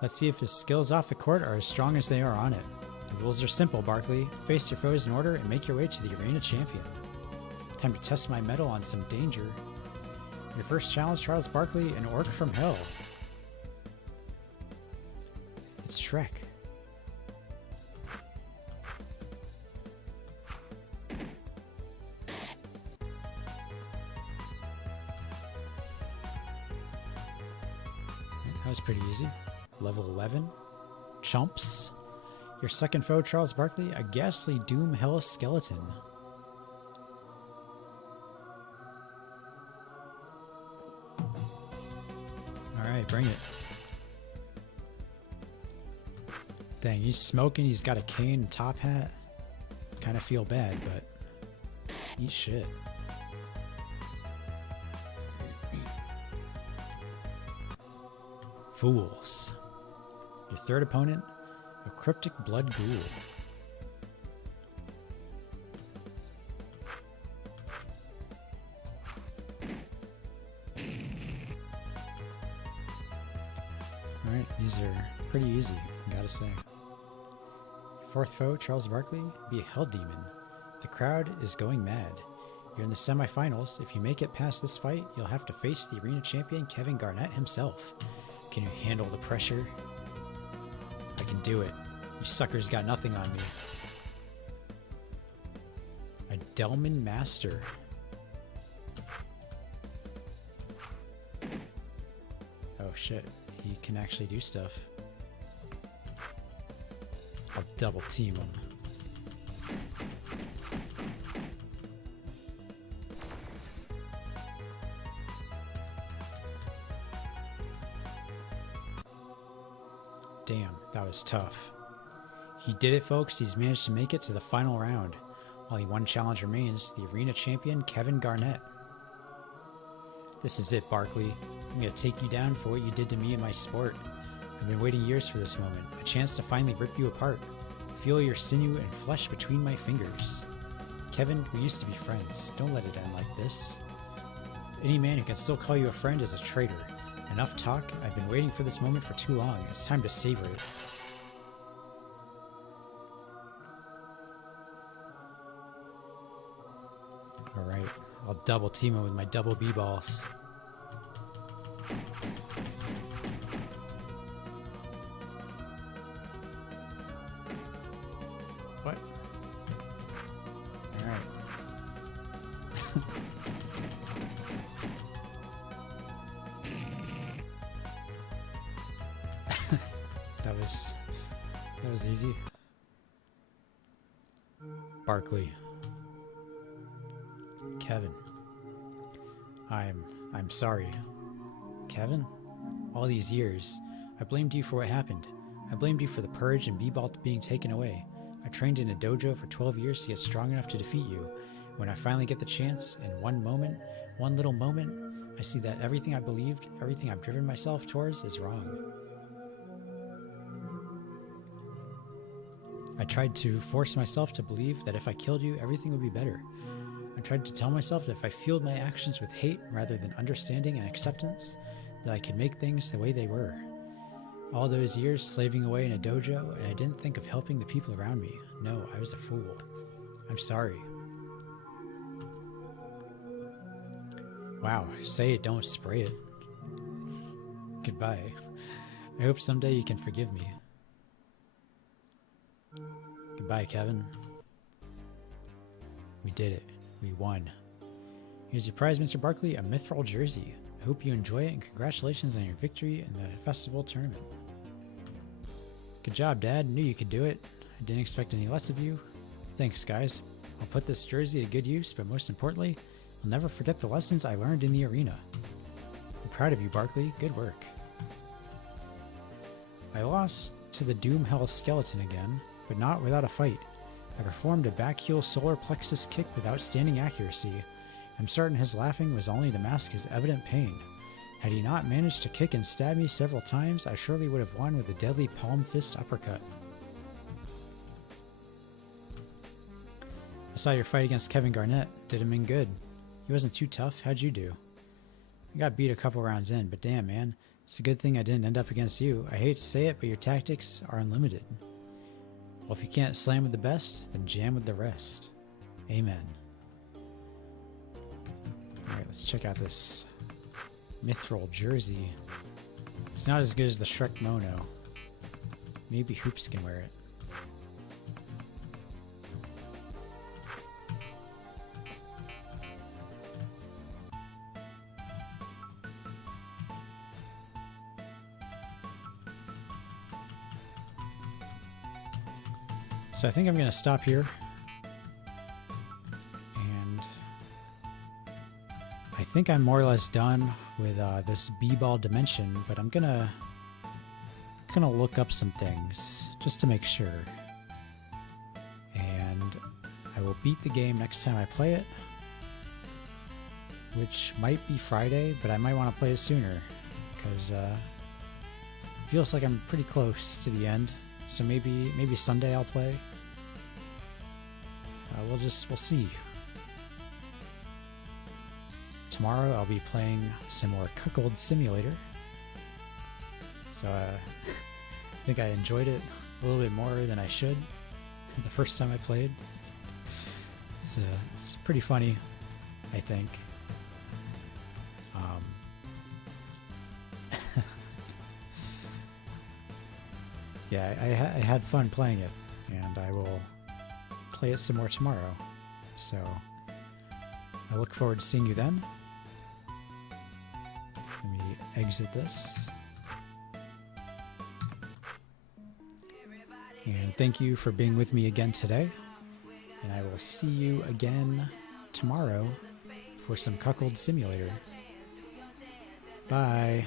Let's see if his skills off the court are as strong as they are on it. The rules are simple, Barkley. Face your foes in order and make your way to the arena champion. Time to test my mettle on some danger. Your first challenge, Charles Barkley, an orc from hell. It's Shrek. That was pretty easy. Level 11. Chumps. Your second foe, Charles Barkley, a ghastly doom hell skeleton. Alright, bring it. Dang, he's smoking, he's got a cane and top hat. Kind of feel bad, but eat shit. Fools. Your third opponent, a cryptic blood ghoul. Alright, these are pretty easy, gotta say. Fourth foe, Charles Barkley, be a hell demon. The crowd is going mad. You're in the semifinals. If you make it past this fight, you'll have to face the arena champion Kevin Garnett himself. Can you handle the pressure? I can do it. You suckers got nothing on me. A Delman Master. Oh shit, he can actually do stuff. I'll double team him. Damn, that was tough. He did it, folks. He's managed to make it to the final round. Only one challenge remains, the arena champion, Kevin Garnett. This is it, Barkley. I'm going to take you down for what you did to me in my sport. I've been waiting years for this moment, a chance to finally rip you apart. Feel your sinew and flesh between my fingers. Kevin, we used to be friends. Don't let it end like this. Any man who can still call you a friend is a traitor. Enough talk. I've been waiting for this moment for too long. It's time to savor it. Alright, I'll double team him with my double B-balls. What? Alright. That was easy. Barkley. Kevin. I'm sorry. Kevin? All these years, I blamed you for what happened. I blamed you for the purge and B-ball being taken away. I trained in a dojo for 12 years to get strong enough to defeat you. When I finally get the chance, in one little moment, I see that everything I believed, everything I've driven myself towards is wrong. I tried to force myself to believe that if I killed you, everything would be better. I tried to tell myself that if I fueled my actions with hate rather than understanding and acceptance, that I could make things the way they were. All those years slaving away in a dojo, and I didn't think of helping the people around me. No, I was a fool. I'm sorry. Wow, say it, don't spray it. Goodbye. I hope someday you can forgive me. Goodbye, Kevin. We did it. We won. Here's your prize, Mr. Barkley, a mithril jersey. I hope you enjoy it, and congratulations on your victory in the festival tournament. Good job, Dad. Knew you could do it. I didn't expect any less of you. Thanks, guys. I'll put this jersey to good use, but most importantly, I'll never forget the lessons I learned in the arena. I'm proud of you, Barkley. Good work. I lost to the Doom Hell Skeleton again, but not without a fight. I performed a back heel solar plexus kick with outstanding accuracy. I'm certain his laughing was only to mask his evident pain. Had he not managed to kick and stab me several times, I surely would have won with a deadly palm fist uppercut. I saw your fight against Kevin Garnett. Did him in good. He wasn't too tough. How'd you do? I got beat a couple rounds in, but damn, man. It's a good thing I didn't end up against you. I hate to say it, but your tactics are unlimited. Well, if you can't slam with the best, then jam with the rest. Amen. Alright, let's check out this mithril jersey. It's not as good as the Shrek Mono. Maybe Hoopz can wear it. So I think I'm going to stop here, and I think I'm more or less done with this B-ball dimension, but I'm gonna look up some things just to make sure, and I will beat the game next time I play it, which might be Friday, but I might want to play it sooner because it feels like I'm pretty close to the end. So maybe Sunday I'll play. We'll see. Tomorrow I'll be playing some more Cuckold Simulator. So I think I enjoyed it a little bit more than I should the first time I played. It's pretty funny, I think. Yeah, I had fun playing it, and I will play it some more tomorrow. So I look forward to seeing you then. Let me exit this. And thank you for being with me again today. And I will see you again tomorrow for some Cuckold Simulator. Bye.